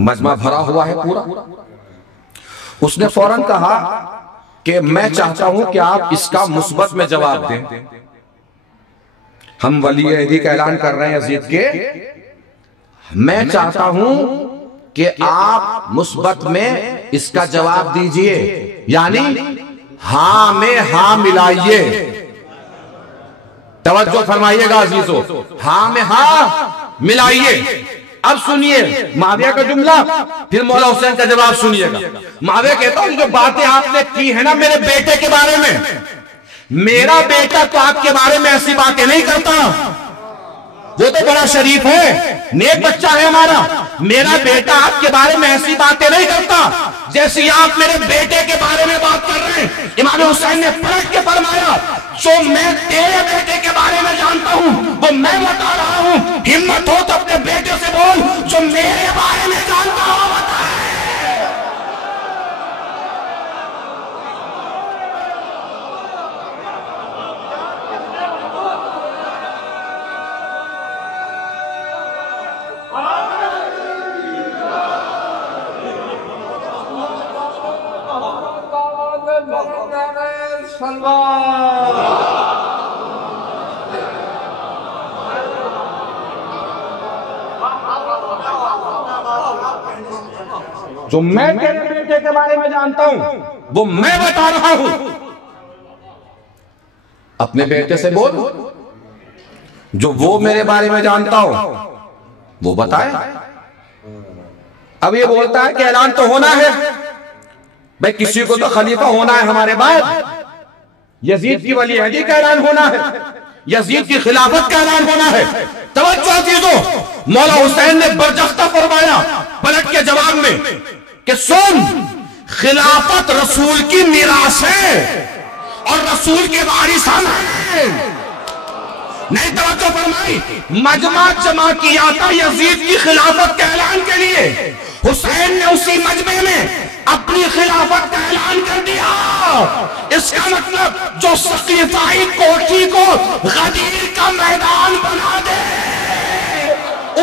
मजमा भरा हुआ है पूरा। उसने फौरन कहा कि मैं चाहता हूं कि आप इसका मुस्बत में जवाब दें। हम वली अहदी का ऐलान कर रहे हैं यजीद के, मैं चाहता हूं कि आप मुस्बत में इसका जवाब दीजिए, यानी हां में हां मिलाइए। तवज्जो फरमाइएगा अजीजों, हां में हां मिलाइए। अब सुनिए माविया का जुमला, फिर मौला हुसैन का जवाब सुनिएगा। माविया कहता हूं जो बातें आपने की है ना मेरे बेटे के बारे में, मेरा बेटा तो आपके बारे में ऐसी बातें नहीं करता, वो तो बड़ा शरीफ है, नेक बच्चा है हमारा। मेरा बेटा आपके बारे में ऐसी बातें नहीं करता जैसी आप मेरे बेटे के बारे में बात कर रहे हैं। इमाम हुसैन ने पलट के फरमाया, जो मैं तेरे बेटे के बारे में जानता हूं वो मैं बता रहा हूं। हिम्मत हो तो अपने बेटे से बोल, जो मेरे बारे में जानता हो बता। जो मैं तेरे बेटे के बारे में जानता हूं वो मैं बता रहा हूं। अपने बेटे से बोल, जो वो मेरे बारे में जानता हूं वो बताए। अब ये बोलता है कि ऐलान तो होना है भाई, किसी को तो खलीफा होना है हमारे बाद, यजीद की वली अहदी का ऐलान होना है, यजीद की खिलाफत का ऐलान होना है। तवज्जो अजीजों, मौला हुसैन ने बरजख्ता फरमाया पलट के जवाब में कि सुन, खिलाफत रसूल की मीरास है और रसूल के वारिस हम हैं। नहीं तवज्जो फरमाई, मजमा जमा किया था यजीद की खिलाफत के ऐलान के लिए, हुसैन ने उसी मजमे में अपनी खिलाफत का ऐलान कर दिया। इसका मतलब जो सकीफाई कोठी को गदीर का मैदान बना दे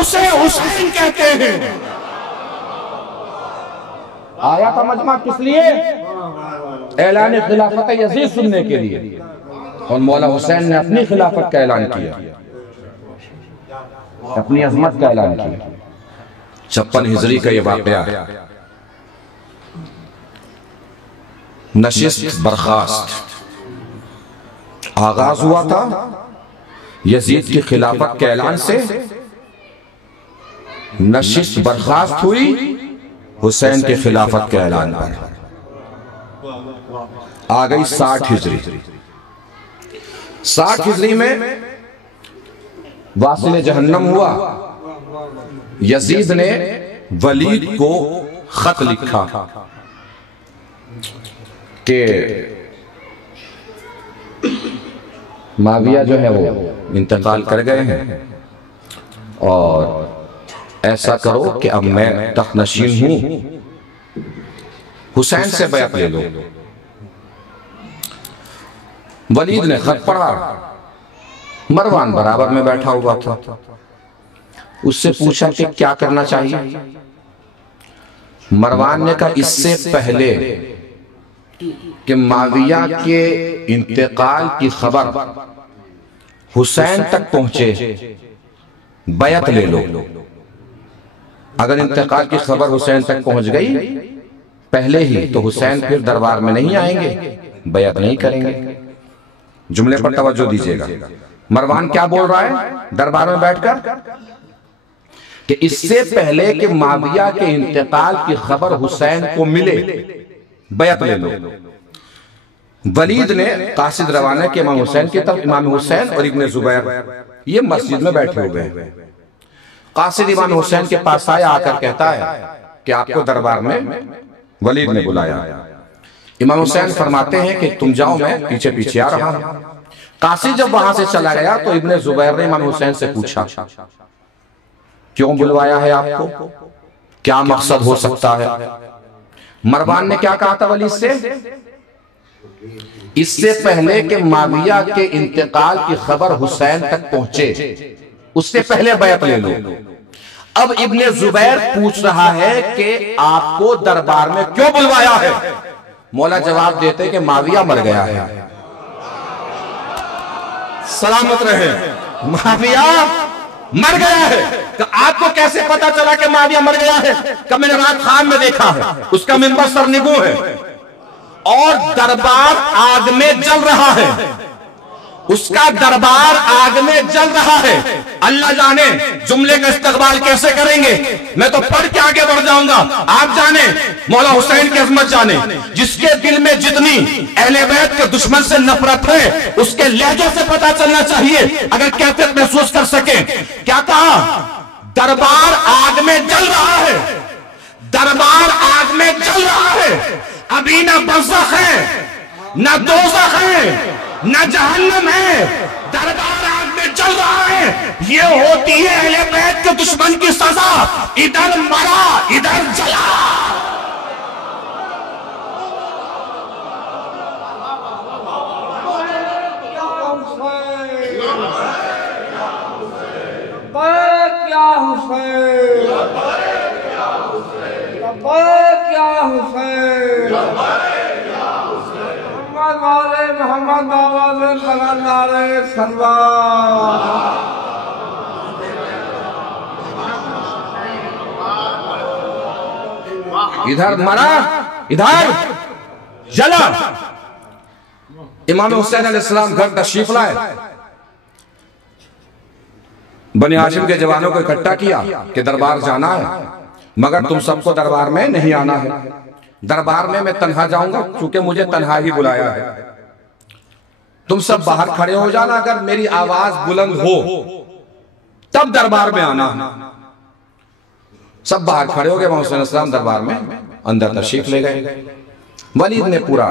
उसे हुसैन कहते हैं। आया था मजमा किस लिए? ऐलान खिलाफत यजीद सुनने के लिए, और मौला हुसैन ने अपनी खिलाफत का ऐलान किया, अपनी अजमत का ऐलान किया। 56 हिजरी का यह वाकया, नशिस्त बर्खास्त आगाज हुआ था यजीद की खिलाफत के ऐलान से, नशिस्त बर्खास्त हुई हुसैन के खिलाफत के ऐलान पर। आ गई 60 हिजरी। 60 हिजरी में वासिल जहन्नम हुआ। यजीद ने वलीद को खत लिखा कि माविया जो है वो इंतकाल कर गए हैं और ऐसा करो कि अब मैं तख्तनशीन हूं, हुसैन से बैत ले लो। वलीद ने खत पढ़ा, मरवान बराबर में बैठा हुआ था, उससे पूछा कि क्या करना चाहिए। मरवान ने कहा इससे पहले कि माविया के इंतकाल की खबर हुसैन तक पहुंचे बैत ले लो। अगर इंतकाल की खबर हुसैन तक पहुंच गई पहले ही तो हुसैन फिर दरबार में नहीं आएंगे, बैत नहीं करेंगे। जुमले पर तवज्जो दीजिएगा। मरवान क्या बोल रहा है दरबार में बैठकर कि इससे पहले कि माविया के इंतकाल की खबर हुसैन को मिले, बैत ले लो। वलीद ने कासिद रवाना के इमाम हुसैन की तरफ, इमाम हुसैन और इब्ने जुबैर ये मस्जिद में बैठे हुए हैं। कासिद इमाम हुसैन के पास आया, आकर कहता है कि आपको दरबार में वलीद ने बुलाया। इमाम हुसैन फरमाते हैं कि तुम जाओ, मैं पीछे पीछे आ रहा हूं। कासिद जब वहां से चला गया तो इब्ने जुबैर ने इमाम हुसैन से पूछा, क्यों बुलवाया है आपको, क्या मकसद हो सकता है? मरवान ने क्या कहा था वलीद से? इससे पहले कि माविया के इंतकाल की खबर हुसैन तक पहुंचे, उससे पहले बैत ले लो। अब इब्ने जुबैर पूछ रहा है कि आपको दरबार में क्यों बुलवाया है? मौला जवाब देते कि माविया मर गया है। सलामत रहे, माविया मर गया है। तो आपको कैसे पता चला कि माविया मर गया है? कब मैंने रात खान में देखा है, उसका मिंबर सरनिगू है और दरबार आग में जल रहा है, उसका दरबार आग में जल रहा है। अल्लाह जाने जुमले का इस्तकबाल कैसे करेंगे, मैं तो पढ़ के आगे बढ़ जाऊंगा। आप जाने, मौला हुसैन की अजमत जाने। जिसके दिल में जितनी अहले बैत के दुश्मन से नफरत है उसके लहजे से पता चलना चाहिए, अगर कैफियत महसूस कर सके। क्या कहा? दरबार आग में जल रहा है, दरबार आग में जल रहा है। अभी ना बरज़ख है, ना दोज़ख है, ना जहन्नम है, दरबार आग में जल रहा है। ये होती है अहले बैत के दुश्मन की सजा, इधर मरा इधर जला। मोहम्मद इधर मरा इधर जला। इमाम हुसैन अलैहिस्सलाम घर तशरीफ लाए, बनी हाशिम के जवानों को इकट्ठा किया कि दरबार जाना है, मगर तुम सबको दरबार में नहीं आना है। दरबार में मैं तन्हा जाऊंगा, क्योंकि मुझे तन्हा ही बुलाया है। तुम सब बाहर खड़े हो जाना, अगर मेरी आवाज बुलंद हो तब दरबार में आना। सब बाहर खड़े हो गए। इमाम हुसैन अलैहिस्सलाम दरबार में अंदर तशरीफ ले गए। वलीद ने पूरा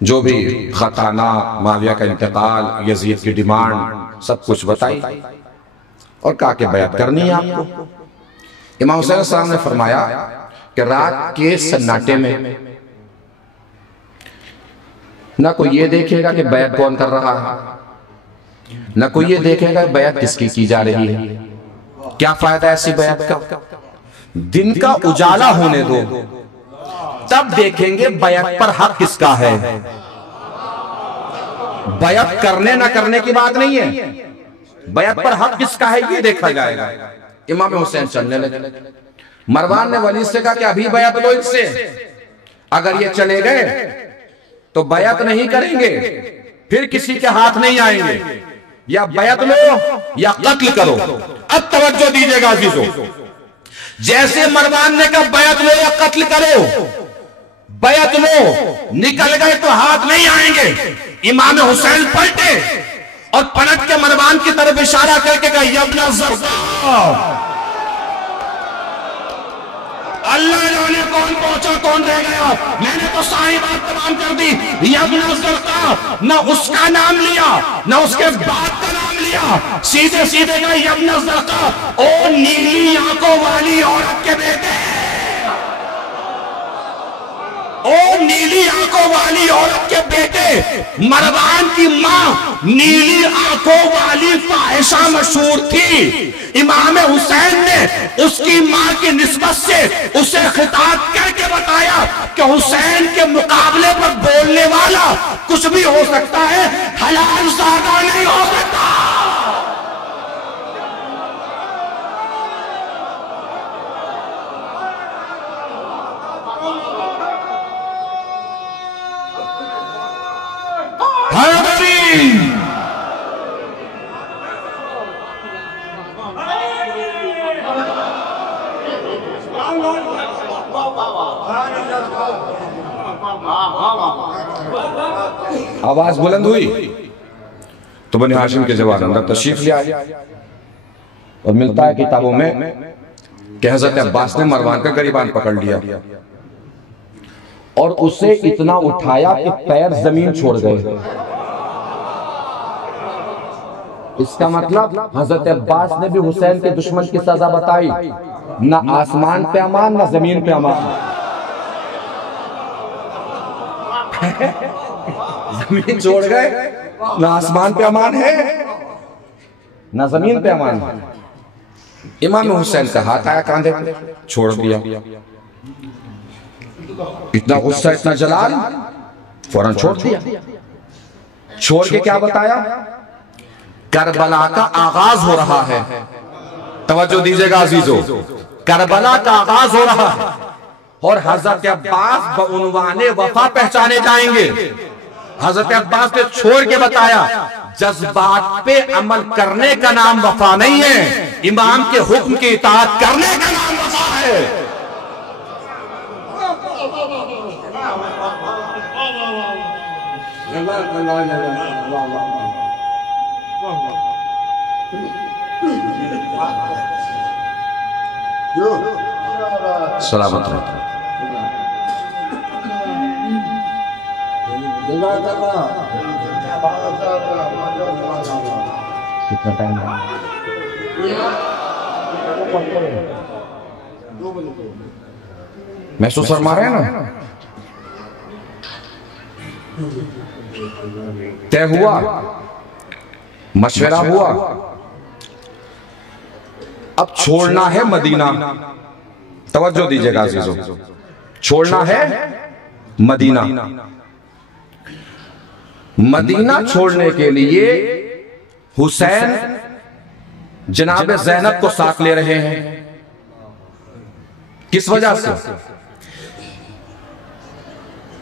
जो भी खताना, माविया का इंतकाल, यजीद की डिमांड सब कुछ बताई और कहा कि बयात करनी है आपको। इमाम हुसैन अलैहिस्सलाम ने फरमाया कि रात के सन्नाटे में ना कोई ये देखेगा कि बैत कौन कर रहा है, ना कोई ये देखेगा बैत किसकी की जा रही है। क्या फायदा ऐसी बैत का? दिन का उजाला होने दो, तब देखेंगे बैत पर हक किसका है। बैत करने ना करने की बात नहीं है, बैत पर हक किसका है ये देखा जाएगा। इमाम हुसैन चलने लगे। मरवान ने वलीद से कहा कि अभी बैत लो इनसे, अगर ये चले गए तो बैत नहीं करेंगे, फिर किसी के हाथ नहीं आएंगे। या बैत लो या कत्ल करो। अब तवज्जो दीजिएगा अजीजों, जैसे मरवान ने कहा बैत लो या कत्ल करो, बैत लो, निकल गए तो हाथ नहीं आएंगे। इमाम हुसैन पलटे और पलट के मरवान की तरफ इशारा करके कहा, यब्ना ज़रक़ा। अल्लाह जाने कौन पहुंचा कौन रह गया, मैंने तो सारी बात तमाम कर दी। यब्ना ज़रक़ा, न उसका नाम लिया न उसके बाप का नाम लिया, सीधे सीधे कहा यब्ना ज़रक़ा, ओ नीली आंखों वाली औरत के बेटे, ओ नीली आंखों वाली औरत के बेटे। मरवान की मां नीली आंखों वाली फाहिशा मशहूर थी। इमाम हुसैन ने उसकी मां की निस्बत से उसे खिताब करके बताया कि हुसैन के मुकाबले पर बोलने वाला कुछ भी हो सकता है, हलाल ज़ादा नहीं हो सकता। आवाज बुलंद हुई तो बनी हाशिम के जवान अंदर तशरीफ ले आए और मिलता है किताबों में कि हजरत अब्बास ने मरवान का गरीबान पकड़ लिया और उसे इतना उठाया कि पैर जमीन छोड़ गए। इसका मतलब हजरत अब्बास ने भी हुसैन के दुश्मन की सजा बताई, ना आसमान पे अमान ना जमीन पे अमान। जमीन छोड़ गए, ना आसमान पे अमान है ना जमीन पे अमान है। इमाम हुसैन का हाथ आया कांधे पे, छोड़ दिया। इतना गुस्सा इतना जलाल, फौरन छोड़ दिया। छोड़ के क्या बताया? करबला का आगाज हो रहा है। तवज्जो दीजिएगा अजीजों, करबला का आगाज हो रहा है और हजरत अब्बास बउनवाने वफा पहचाने जाएंगे। हजरत अब्बास ने छोड़ के बताया, जज्बात पे अमल करने का नाम वफा नहीं है, इमाम के हुक्म की इताअत करने का नाम वफा है। सलामत रहो। कितना टाइम है? महसूस फरमा रहे हैं ना? तय हुआ, मशवरा हुआ, अब छोड़ना है मदीना। तवज्जो दीजिएगा अजीजों, छोड़ना है मदीना। मदीना छोड़ने के लिए हुसैन जनाब ज़ैनब को साथ ले रहे हैं। किस वजह से?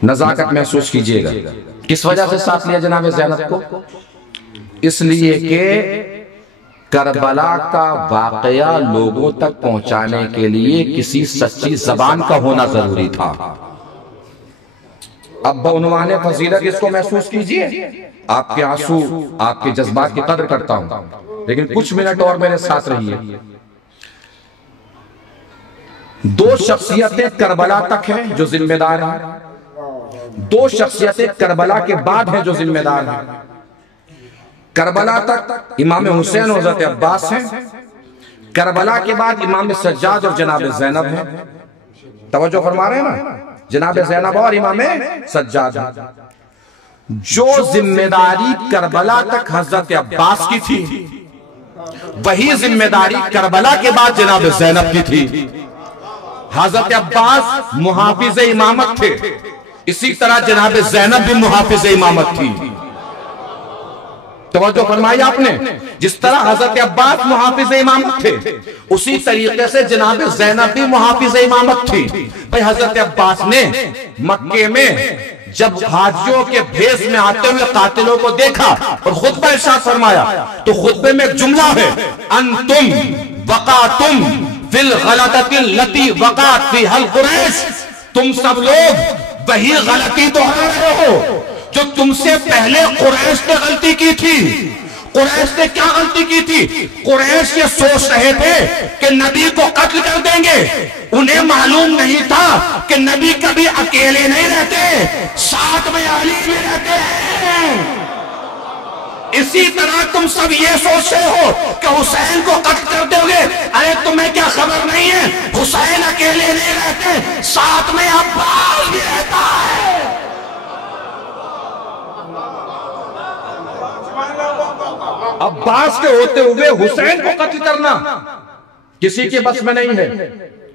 नजाकत महसूस कीजिएगा। किस वजह से साथ लिया जनाब ज़ैनब को? इसलिए कि करबला का वाकया लोगों तक पहुंचाने के लिए किसी सच्ची जबान का होना जरूरी था। अब बउनवाने फजीलत इसको महसूस कीजिए। आपके आंसू, आपके जज्बात की कदर करता हूं, लेकिन कुछ मिनट और मेरे साथ रहिए। दो शख्सियतें करबला तक हैं जो जिम्मेदार हैं, दो शख्सियतें करबला के बाद हैं जो जिम्मेदार हैं। करबला तक इमाम हुसैन और हज़रत अब्बास हैं, करबला के बाद इमाम सज्जाद और जनाब ज़ैनब हैं। तवज्जो फरमा रहे हैं ना? जनाब ज़ैनब और इमाम सज्जाद हैं। जो जिम्मेदारी करबला तक हज़रत अब्बास की थी, वही जिम्मेदारी करबला के बाद जनाब ज़ैनब की थी। हज़रत अब्बास मुहाफिज इमामत थे, इसी तरह जनाब ज़ैनब भी मुहाफिज इमामत थी। तवज्जो फरमाई आपने? जिस तरह हजरत अब्बास मुहाफिज इमामत थे, उसी तरीके से जनाब ज़ैनब भी मुहाफिज इमामत थी। भाई हजरत अब्बास ने मक्के में जब हाजियों के भेष में आते हुए कातिलों को देखा और खुतबा इरशाद फरमाया, तो खुतबे में एक जुमला है, अंतुम वकातुम फिल गलती लती वकात फी हल कुरैश। तुम सब लोग वही गलती दोहरा रहे हो जो तुमसे पहले कुरैश ने गलती की थी। कुरैश ने क्या गलती की थी? कुरैश ये सोच रहे थे कि नबी को कत्ल कर देंगे। उन्हें मालूम नहीं था कि नबी कभी अकेले नहीं रहते, साथ में अली भी रहते हैं। इसी तरह तुम सब ये सोच रहे हो कि हुसैन को कत्ल कर दोगे। अरे तुम्हें क्या खबर नहीं है, हुसैन अकेले नहीं रहते, साथ में अब्बास भी रहता है। अब्बास के होते हुए हुसैन को कत्ल करना किसी के बस में नहीं है।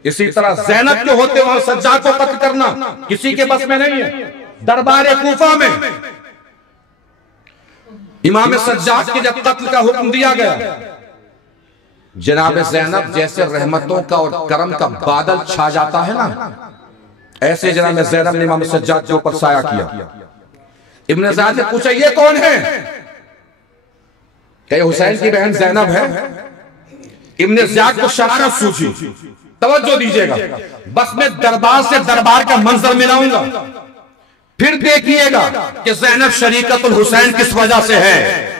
इसी तरह ज़ैनब के होते हुए सज्जाद को कत्ल करना किसी के बस में नहीं है। दरबार कूफा में इमाम सज्जाद के जब कत्ल का हुक्म दिया गया, जनाब ज़ैनब जैसे रहमतों का और करम का बादल छा जाता है ना, ऐसे जनाब ज़ैनब ने इमाम सज्जाद के ऊपर साया किया। इब्न ज़ियाद ने पूछा, ये कौन है? क्या हुसैन की बहन ज़ैनब है? इब्न ज़ियाद को शरारत सूझी। तवज्जो दीजिएगा, बस मैं दरबार से दरबार का मंजर मिलाऊंगा, फिर देखिएगा कि ज़ैनब शरीकतुल हुसैन किस वजह से है।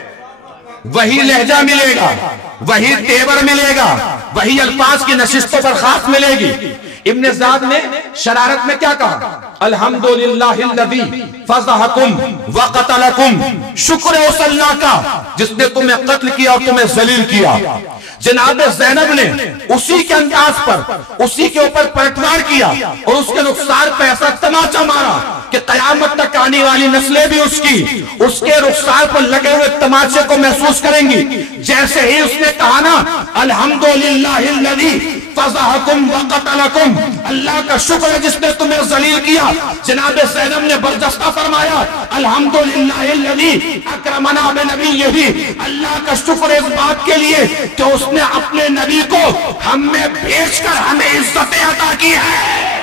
वही लहजा मिलेगा, वही तेवर मिलेगा, वही अल्फाज की नशिस्तों पर खास मिलेगी। इब्ने ज़ियाद ने शरारत में क्या कहा? अल्हम्दुलिल्लाहिल्लज़ी फज़हकुम व क़तलकुम, शुक्र है उस अल्लाह का जिसने तुम्हें कत्ल किया और तुम्हें जलील किया। जनाब ज़ैनब ने उसी के अंदाज पर, उसी के ऊपर पलटवार किया और उसके रुखसार पे ऐसा तमाचा मारा कि कयामत तक आने वाली नस्लें भी उसके रुखसार पर लगे हुए तमाचे को महसूस करेंगी। जैसे ही उसने कहा ना अल्हम्दुलिल्लाहिल्लज़ी फज़हकुम व क़तलकुम, अल्लाह का शुक्र है जिसने तुम्हें जलील किया, जनाब ज़ैनब ने बर्जस्ता फरमाया अल्हम्दुलिल्लाहिल्लज़ी अकरमना बिनबिय्यिही, अल्लाह का शुक्र है इस बात के लिए कि उसने अपने नबी को हमें भेजकर हमें इज्जतें अता की है।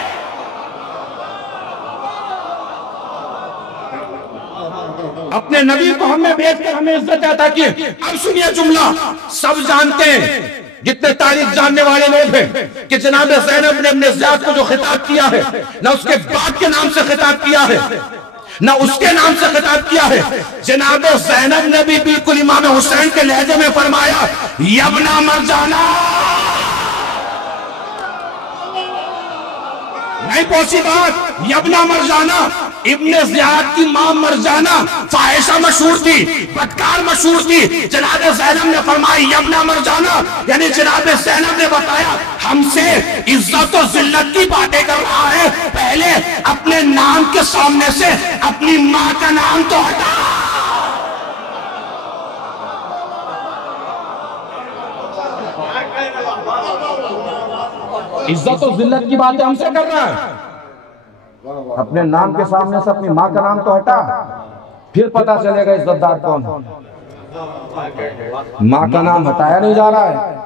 अपने नबी को हमें भेजकर हमें इज्जत अता की। अब सुनिए जुमला, सब जानते हैं, जितने तारीख जानने वाले लोग हैं कि जनाब ज़ैनब ने अपने ज़ात को जो खिताब किया है, ना उसके बाप के नाम से खिताब किया है, ना उसके नाम से खिताब किया है। जनाब ज़ैनब ने भी बिल्कुल इमाम हुसैन के लहजे में फरमाया यबना मरजाना, नहीं पहुंची बात, यबना मरजाना। इब्ने ज़ियाद की मां मरजाना फाहिशा मशहूर थी, बदकार मशहूर थी। जनाब ज़ैनब ने फरमाया यबना मरजाना, यानी जनाब ज़ैनब ने बताया हमसे इज्जत और जिल्लत की बातें कर रहा है, पहले अपने नाम के सामने से अपनी मां का नाम तो हटा। इज्जत और जिल्लत की बातें हमसे कर रहा है, अपने नाम के सामने से अपनी माँ का नाम तो हटा, फिर पता चलेगा इज्जतदार कौन। माँ का नाम हटाया नहीं जा रहा है,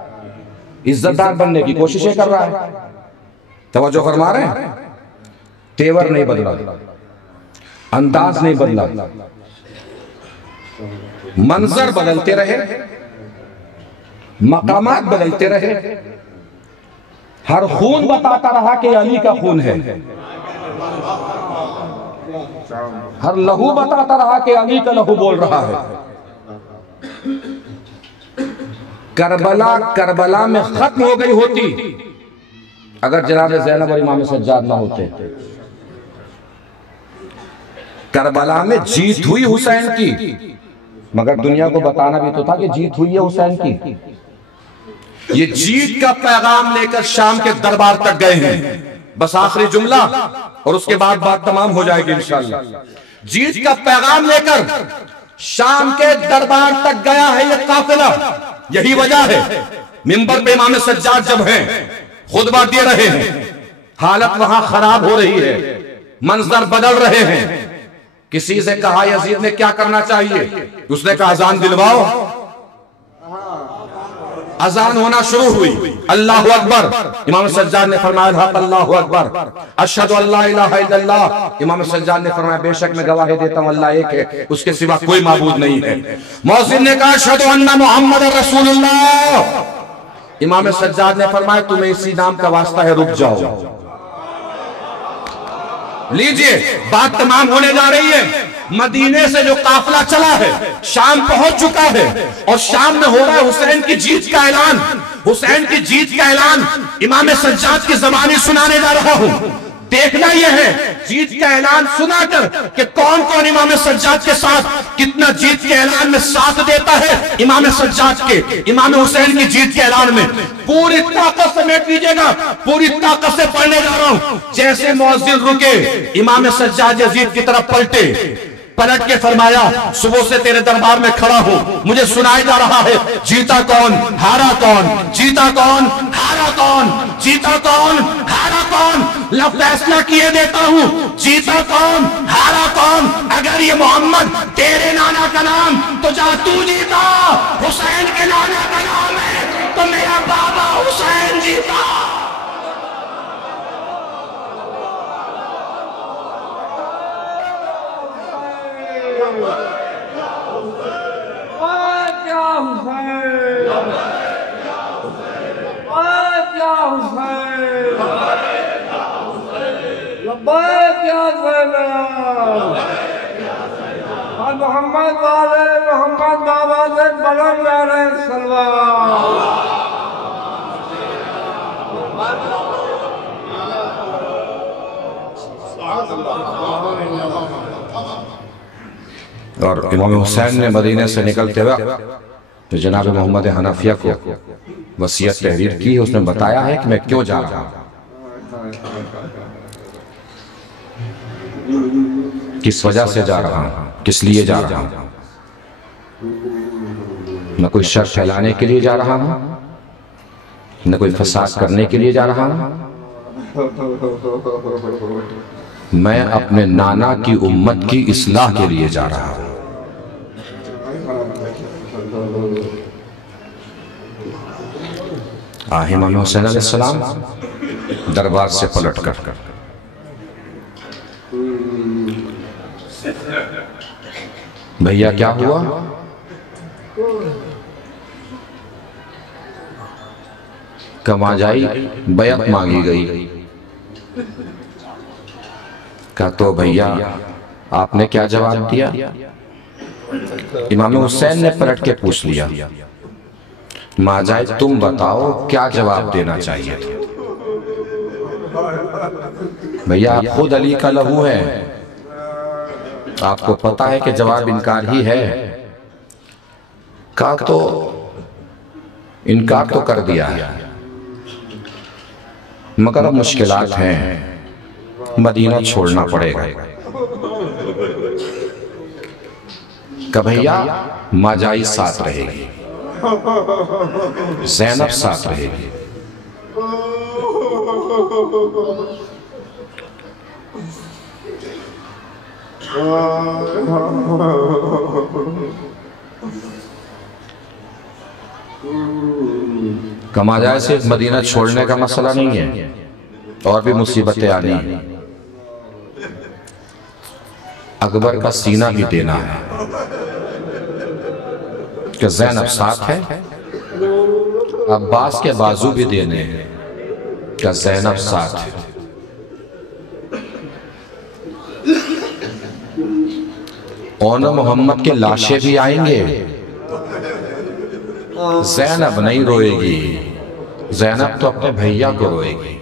इज्जतदार बनने की कोशिशें कर रहा है। तवज्जो फरमा रहे हैं, तेवर नहीं बदला, अंदाज नहीं बदला, मंजर बदलते रहे, मकामात बदलते रहे, हर खून बताता रहा कि अली का खून है, हर लहू बताता रहा कि अली का लहू बोल रहा है। करबला में खत्म हो गई होती अगर जनाब ज़ैनब और इमाम सज्जाद ना होते। करबला में जीत हुई हुसैन की, मगर दुनिया को बताना भी तो था कि जीत हुई है हुसैन की। ये जीत का पैगाम लेकर शाम के दरबार तक गए हैं। बस आखिरी जुमला और उसके बाद बात तमाम हो जाएगी इंशाअल्लाह। जीत का पैगाम लेकर शाम के दरबार तक गया है ये काफिला। यही वजह है मिंबर पे इमाम सज्जाद जब हैं, खुतबा दे रहे हैं, हालत वहां खराब हो रही है, मंजर बदल रहे हैं। किसी से कहा यजीद ने क्या करना चाहिए, उसने कहा अजान दिलवाओ। अजान होना शुरू हुई, अल्लाहु अकबर। इमाम सज्जाद ने फरमाया अल्लाहु अकबर, अशहदु अल्ला इलाहा इल्लल्लाह। इमाम सज्जाद ने फरमाया बेशक मैं गवाही देता हूं अल्लाह एक है, उसके सिवा कोई माबूद नहीं है। मौज़िन ने कहा अशहदु अन्ना मुहम्मदर रसूलुल्लाह। इमाम सज्जाद ने फरमाया तुम्हें इसी नाम का वास्ता है, रुक जाओ। लीजिए बात तमाम होने जा रही है। मदीने से जो काफिला चला है शाम पहुंच चुका है और शाम में हो रहा है हुसैन की जीत का ऐलान। हुसैन की जीत का ऐलान इमाम सज्जाद की ज़बानी सुनाने जा रहा हूं। देखना यह है जीत का ऐलान सुनाकर कि कौन कौन इमाम सज्जाद के साथ कितना जीत के ऐलान में साथ देता है। इमाम सज्जाद के, इमाम हुसैन की जीत के ऐलान में पूरी ताकत से समेट लीजिएगा, पूरी ताकत से पढ़ने जा रहा हूं। जैसे मुअज्जिन रुके, इमाम सज्जाद यजीद की तरफ पलटे, पलट के फरमाया सुबह से तेरे दरबार में खड़ा हूं, मुझे सुनाई जा रहा है जीता कौन हारा कौन, जीता कौन हारा कौन, जीता कौन हारा कौन। लब फैसला किए देता हूं, जीता कौन हारा कौन। अगर ये मोहम्मद तेरे नाना का नाम तो जा तू जीता, हुसैन के नाना का नाम है तो मेरा बाबा हुसैन जीता। लब्बैक या मोहम्मद वाले मोहम्मद बाबा से बुलंद सलवात। और इमाम हुसैन ने मदीने से निकलते वक्त तो जनाब मोहम्मद हनफिया को वसीयत तहरीर की है। उसने बताया है कि मैं क्यों जा रहा हूं, किस वजह से जा रहा हूं, किस लिए जा रहा हूं। न कोई शर फैलाने के लिए जा रहा हूं, न कोई फसाद करने के लिए जा रहा हूं। मैं अपने नाना की उम्मत की इस्लाह के लिए जा रहा हूं। इमाम हुसैन अलैहिस्सलाम दरबार से पलट कर भैया क्या हुआ? कमाजाई बैत मांगी गई। कहा तो भैया आपने क्या जवाब दिया? इमाम हुसैन ने पलट के पूछ लिया, माजाई तुम बताओ क्या जवाब देना चाहिए था? भैया आप खुद अली का लहू है, आपको पता है कि जवाब इनकार ही है। कहा तो इनकार तो कर दिया है, मगर अब मुश्किलात हैं, मदीना छोड़ना पड़ेगा। का भैया माजाई साथ रहेगी, ज़ैनब साथ रहेगी। कमाजाए से मदीना छोड़ने का मसला नहीं है, और भी मुसीबतें आनी है। अकबर का सीना भी देना है कि ज़ैनब साथ है, अब्बास के बाजू भी देने हैं कि ज़ैनब साथ है। और मोहम्मद के लाशें भी आएंगे, ज़ैनब नहीं रोएगी, ज़ैनब तो अपने भैया को रोएगी।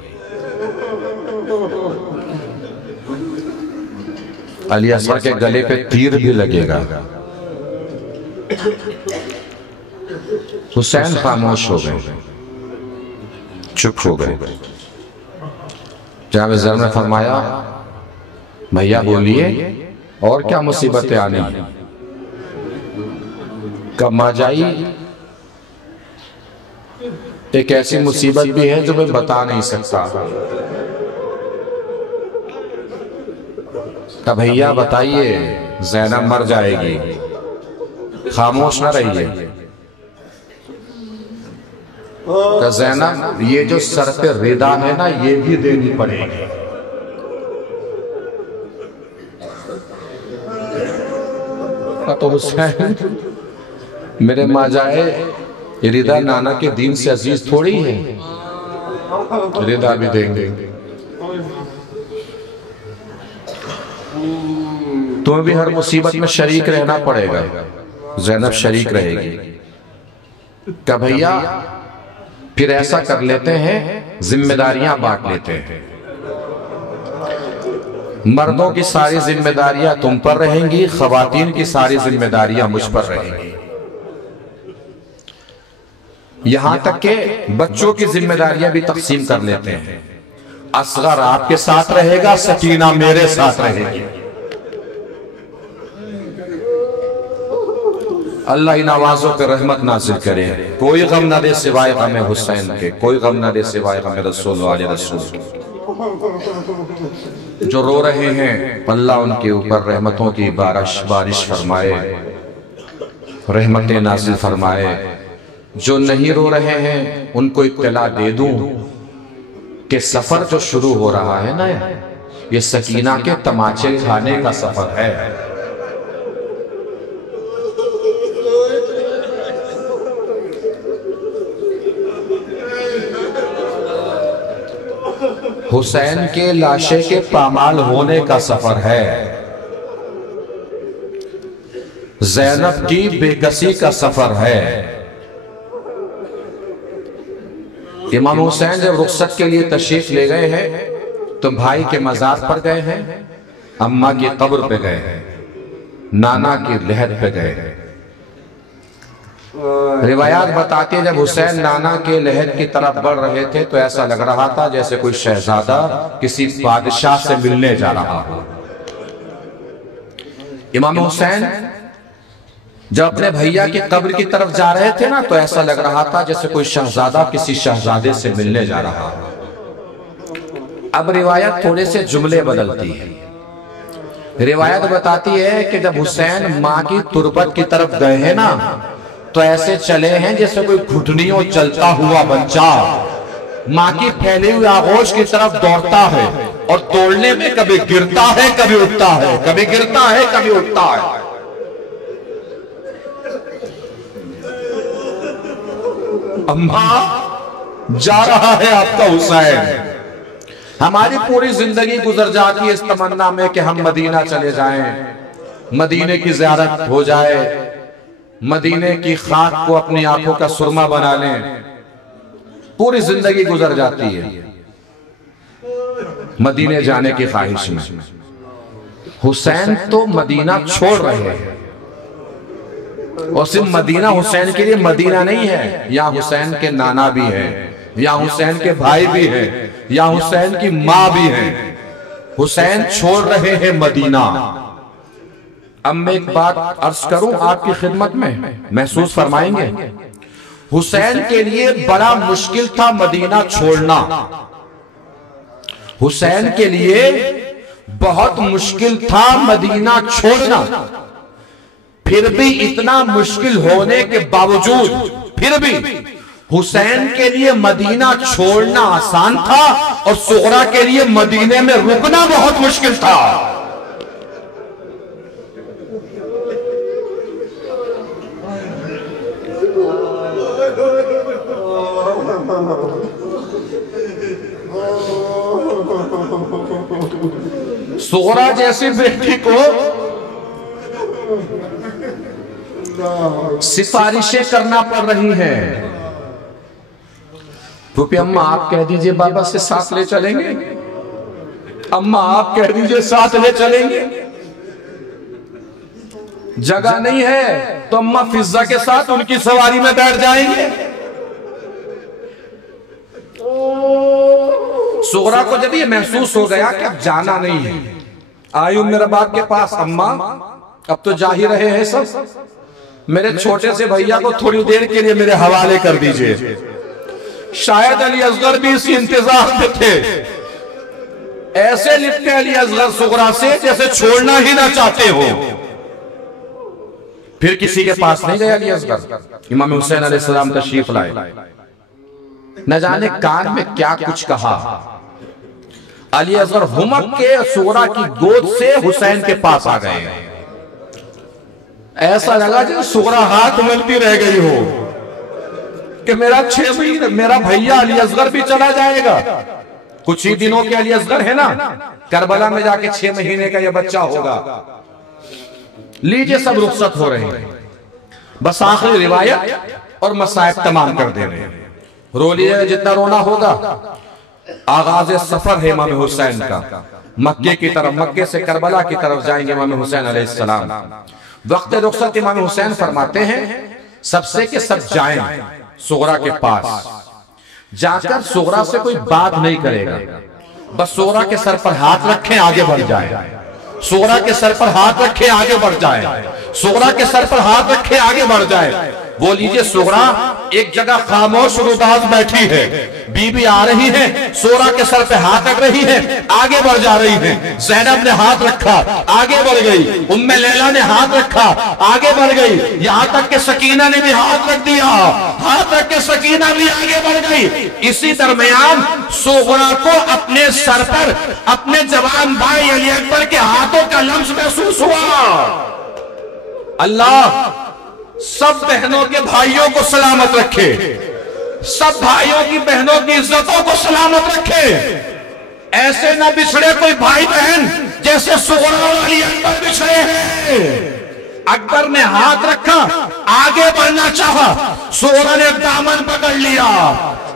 अली असगर के गले पे तीर भी लगेगा। हुसैन खामोश हो गए, चुप हो गए। जनाब ज़र ने फरमाया, भैया बोलिए और क्या मुसीबतें आनी? कब माजाई एक ऐसी मुसीबत भी है जो मैं बता नहीं सकता। कब भैया बताइए, ज़ैनब मर जाएगी, खामोश ना रहिए। ज़ैनब ये जो सर पे रिदा है ना, ये भी देनी पड़ेगी। तो हुसैन मेरे माजाए, रिदा नाना के दीन से अजीज थोड़ी है, रिदा भी देंगे। तुम्हें भी हर मुसीबत में शरीक रहना पड़ेगा। ज़ैनब शरीक रहेगी। क्या भैया फिर ऐसा कर लेते हैं, जिम्मेदारियां बांट लेते हैं। मर्दों की सारी जिम्मेदारियां तुम पर रहेंगी, खवातीन की सारी जिम्मेदारियां मुझ पर रहेंगी। यहां तक के बच्चों की जिम्मेदारियां भी तकसीम कर लेते हैं। असगर आपके साथ रहेगा, सकीना मेरे साथ रहेगी। अल्लाह इन आवाजों पे रहमत नाज़िल करे। कोई गम ना दे सिवाय गम हुसैन के, कोई गम ना दे सिवाय गम रसूल वाले रसूल के। जो रो रहे हैं, अल्लाह उनके ऊपर रहमतों की बारिश फरमाए, रहमतें नाज़िल फरमाए। जो नहीं रो रहे हैं उनको इत्तला दे दूं कि सफर जो शुरू हो रहा है ना, ये सकीना के तमाचे खाने का सफर है। हुसैन के लाशे के पामाल होने का सफर है, ज़ैनब की बेकसी का सफर है। इमाम हुसैन जब रुखसत के लिए तशरीफ ले गए हैं तो भाई के मज़ार पर गए हैं, अम्मा की कब्र पे गए हैं, नाना की लहद पे गए हैं। रिवायात बताती है जब हुसैन नाना के लहद की तरफ बढ़ रहे थे तो ऐसा लग रहा था जैसे कोई शहजादा किसी बादशाह से मिलने जा रहा हो। इमाम हुसैन जब अपने भैया की कब्र की तरफ जा रहे थे ना तो ऐसा लग रहा था जैसे कोई शहजादा किसी शहजादे से मिलने जा रहा हो। अब रिवायत थोड़े से जुमले बदलती है। रिवायत बताती है कि जब हुसैन माँ की तुरबत की तरफ गए हैं ना तो ऐसे चले हैं जैसे कोई घुटनियों चलता हुआ बच्चा माँ की फैली हुई आगोश की तरफ दौड़ता है और तोड़ने में कभी गिरता है कभी उठता है, कभी गिरता है कभी उठता है। अम्मा जा रहा है आपका हुसैन। हमारी पूरी जिंदगी गुजर जाती है इस तमन्ना में कि हम मदीना चले जाएं, मदीने की ज़ियारत हो जाए, मदीने की खाक को अपनी आंखों का सुरमा बना लें। पूरी जिंदगी गुजर जाती है मदीने जाने की ख्वाहिश में। हुसैन तो मदीना छोड़ रहे हैं और सिर्फ मदीना हुसैन के लिए मदीना नहीं है, यहाँ हुसैन के नाना भी है, यहाँ हुसैन के भाई भी है, यहाँ हुसैन की माँ भी है। हुसैन छोड़ रहे हैं मदीना। अब मैं एक बात अर्ज करूं आपकी खिदमत में, महसूस फरमाएंगे। हुसैन के लिए बड़ा मुश्किल था मदीना छोड़ना, हुसैन के लिए बहुत मुश्किल था मदीना छोड़ना। फिर भी इतना मुश्किल होने के बावजूद फिर भी हुसैन के लिए मदीना छोड़ना आसान था और सुगरा के लिए मदीने में रुकना बहुत मुश्किल था। सुगरा जैसी बेटी को सिफारिशें करना पड़ रही हैं। रूपी अम्मा आप कह दीजिए बाबा से साथ ले चलेंगे, अम्मा आप कह दीजिए साथ ले चलेंगे। जगह नहीं है तो अम्मा फिजा के साथ उनकी सवारी में बैठ जाएंगे। सुगरा को जब ये महसूस हो गया कि अब जाना नहीं है, आई हूं मेरे बाप के पास, अम्मा अब तो जा ही रहे हैं सब, मेरे छोटे से भैया को थोड़ी देर के लिए मेरे हवाले कर दीजिए। शायद अली असगर भी इसी इंतजार में थे। ऐसे लिपटे अली असगर सुगरा से जैसे छोड़ना ही ना चाहते हो। फिर किसी के पास नहीं गए अली असगर। इमाम हुसैन अलैहिस्सलाम तशरीफ लाए, न जाने कान में क्या कुछ कहा। अली असगर हुमक के सुगरा की गोद से हुसैन के पास आ गए। ऐसा लगा जैसे सुगरा हाथ मलती रह गई हो कि मेरा 6 महीने मेरा भैया अली असगर भी चला जाएगा। कुछ ही दिनों के अली असगर है ना, करबला में जाके 6 महीने का यह बच्चा होगा। लीजिए सब रुखसत हो रहे हैं, बस आखिरी रिवायत और मसाइब तमाम कर दे रहे हैं। रो लीजिए जितना रोना होगा। आगाज सफर है इमाम हुसैन का, मक्के की तरफ, मक्के से करबला की तरफ जाएंगे इमाम हुसैन अलैहिस्सलाम। वक्त रुखसत इमाम हुसैन फरमाते हैं सबसे के सब जाएं सुगरा के पास, जाकर सुगरा से कोई बात नहीं करेगा, बस सुगरा के सर पर हाथ रखें आगे बढ़ जाए, सुगरा के सर पर हाथ रखे आगे बढ़ जाए, सुगरा के सर पर हाथ रखे आगे बढ़ जाए। वो लीजिए सुगरा एक जगह खामोश रुदास बैठी है, बीबी आ रही है, सुगरा के सर पे हाथ रख रही है, आगे बढ़ जा रही है। ज़ैनब ने हाथ रखा, आगे बढ़ गई। उम्मे लैला ने हाथ रखा, आगे बढ़ गई। यहां तक के सकीना ने भी हाथ रख दिया, हाथ रख के सकीना भी आगे बढ़ गई। इसी दरमियान सुगरा को अपने सर पर अपने जवान भाई अली अकबर के हाथों का लम्स महसूस हुआ। अल्लाह सब बहनों के भाइयों को सलामत रखे, सब भाइयों की बहनों की इज्जतों को सलामत रखे। ऐसे ना बिछड़े कोई भाई बहन जैसे सुगरा और अली अकबर बिछड़े हैं। अकबर ने हाथ रखा, आगे बढ़ना चाहा, सुगरा ने दामन पकड़ लिया।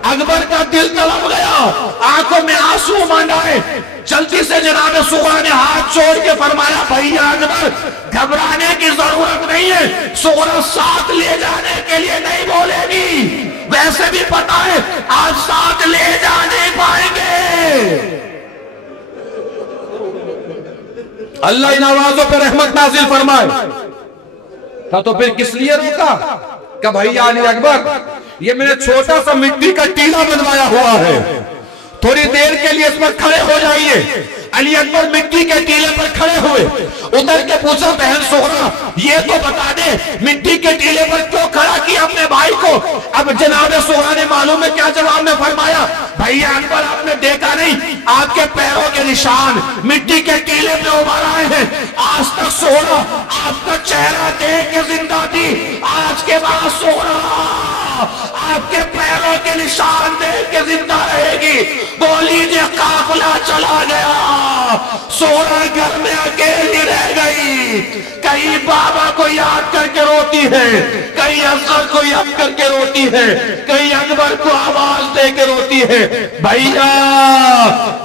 अकबर का दिल तड़प गया, आंखों में आंसू मंडाए। जल्दी से जनाब सुगरा ने हाथ छोड़ के फरमाया, भैया अकबर घबराने की जरूरत नहीं है, सुगरा साथ ले जाने के लिए नहीं बोलेगी। वैसे भी पता है आज साथ ले जा नहीं पाएंगे। अल्लाह इन आवाजों पर रहमत नाजिल फरमाए। तो फिर किस लिए रोका? कि भैया अली अकबर, ये मैंने छोटा सा मिट्टी का टीला बनवाया हुआ है, थोड़ी देर के लिए इस पर खड़े हो जाइए। अली अकबर मिट्टी के टीले पर खड़े हुए, उतर के पूछा, बहन सुगरा ये तो बता दे मिट्टी के टीले पर क्यों खड़ा किया अपने भाई को? अब जनाब सुगरा ने मालूम है क्या जवाब में फरमाया, भैया अकबर आपने देखा नहीं आपके पैरों के निशान मिट्टी के टीले पे उभर आए हैं। आज तक सुगरा आपका चेहरा देख के जिंदा थी, आज के बाद सुगरा आपके पैरों के निशान देख के जिंदा रहेगी। बोली जे काफिला चला गया, सुगरा घर में अकेली रह गई। कहीं बाबा को याद करके रोती है, कहीं अफसर को याद करके रोती है, कहीं अकबर को आवाज दे के रोती है। भैया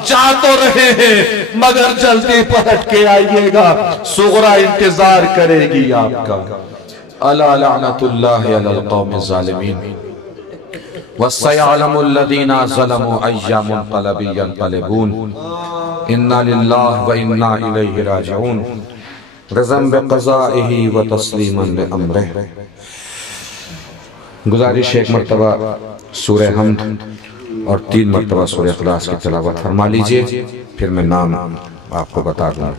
जा तो रहे हैं मगर जल्दी पलट के आइएगा, सुगरा इंतजार करेगी आपका। अला लअनतुल्लाहि अलल कौमिज़ ज़ालिमीन वस्सयअलमुल लज़ीना ज़लमू अय्या मुनक़लबिन यनक़लिबून इन्ना लिल्लाहि व इन्ना इलैहि राजिऊन रज़म बिक़ज़ाइही व तस्लीमन लिअम्रिही। गुजारिश एक मरतबा सूरह हम्द और 3 मरतबा सूरह इखलास की तिलावत फरमा लीजिए, फिर मैं नाम आपको बता दूंगा।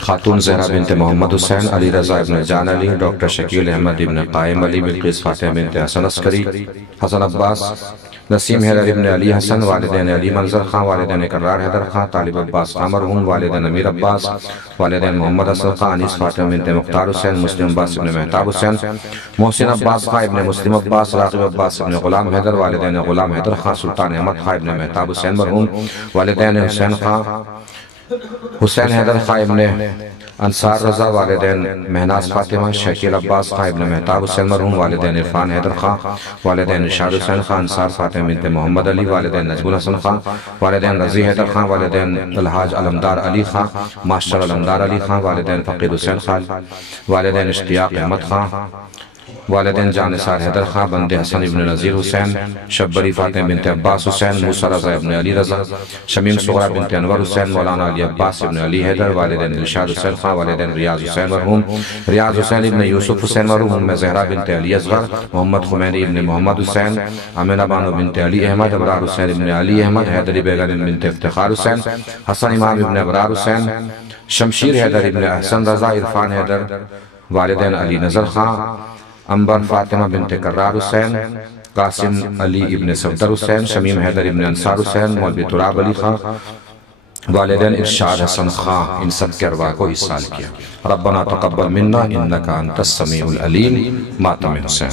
खातून ज़हरा बिनते मोहम्मद हुसैन, अली रज़ा इब्न जान अली, डॉक्टर शकील अहमद इब्न कायम अली, बिल्किस फातिमा बिनते हसन अस्करी, हसन अब्बास, नसीम हैदर इब्न अली हसन, वालिदैन अली मंजर खां, वालिदैन करार हैदर खां, तालिब अब्बास खां मरहूम, वालिदैन अमीर अब्बास, वालिदैन मोहम्मद असद खां, अनीस फातिमा बिनते मुख्तार हुसैन, मुस्लिम अब्बास इब्न मेहताब हुसैन, मोहसिन अब्बास खां इब्न मुस्लिम अब्बास, राग़िब अब्बास इब्न गुलाम हैदर, वालिदैन गुलाम हैदर खां, सुल्तान अहमद खां इब्न मेहताब हुसैन मरहूम, वालिदैन हुसैन खां हुसैन हैदर खां इब्न अंसार रजा, वालिदैन महनाज फातिमा, शकील अब्बास खां इब्न मेहताब हुसैन मरहूम, वालिदैन इरफान हैदर खां, वालिदैन इरशाद हुसैन खां, अंसार फातिमा बिनते मोहम्मद अली, वालिदैन नजमुल हसन खां, वालिदैन रजी हैदर खां, वालिदैन अलहाज अलमदार अली खां, मास्टर अलमदार अली खां, वालिदैन फकीर हुसैन खां, वालिदैन इश्तियाक अहमद खां, वालिदैन जानिसार हैदर खां, बंदे हसन इब्न नज़ीर हुसैन, शब्बरी फातिमा बिनते अब्बास हुसैन, मूसा रज़ा इब्न अली रज़ा, शमीम सुगरा बिनते अनवर हुसैन, मौलाना अली अब्बास इब्न अली हैदर, वालिदैन दिलशाद हुसैन खां, वालिदैन रियाज हुसैन मरहूम, रियाज हुसैन इब्न यूसुफ हुसैन मरहूम, उम्मे ज़हरा बिनते अली असग़र, मोहम्मद खुमैनी इब्न मोहम्मद हुसैन, अमीना बानो बिनते अली अहमद, अबरार हुसैन इब्न अली अहमद, हैदरी बेगम बिनते इफ्तिखार हुसैन, हसन इमाम इब्न अबरार हुसैन, शमशीर हैदर इब्न अहसन रज़ा, इरफान हैदर, वालिदैन अली नज़र खां, अंबर फातिमा बिनते करार हुसैन, कासिम अली इब्न सफदर हुसैन, शमीम हैदर इब्न अंसार हुसैन, मौलवी तुराब अली खां, वालिदैन इरशाद हसन खां, इन सब के अरवाह को इस साल किया। रब्बना तक़ब्बल मिन्ना इन्नका अंतस समीउल अलीम। मातम हुसैन।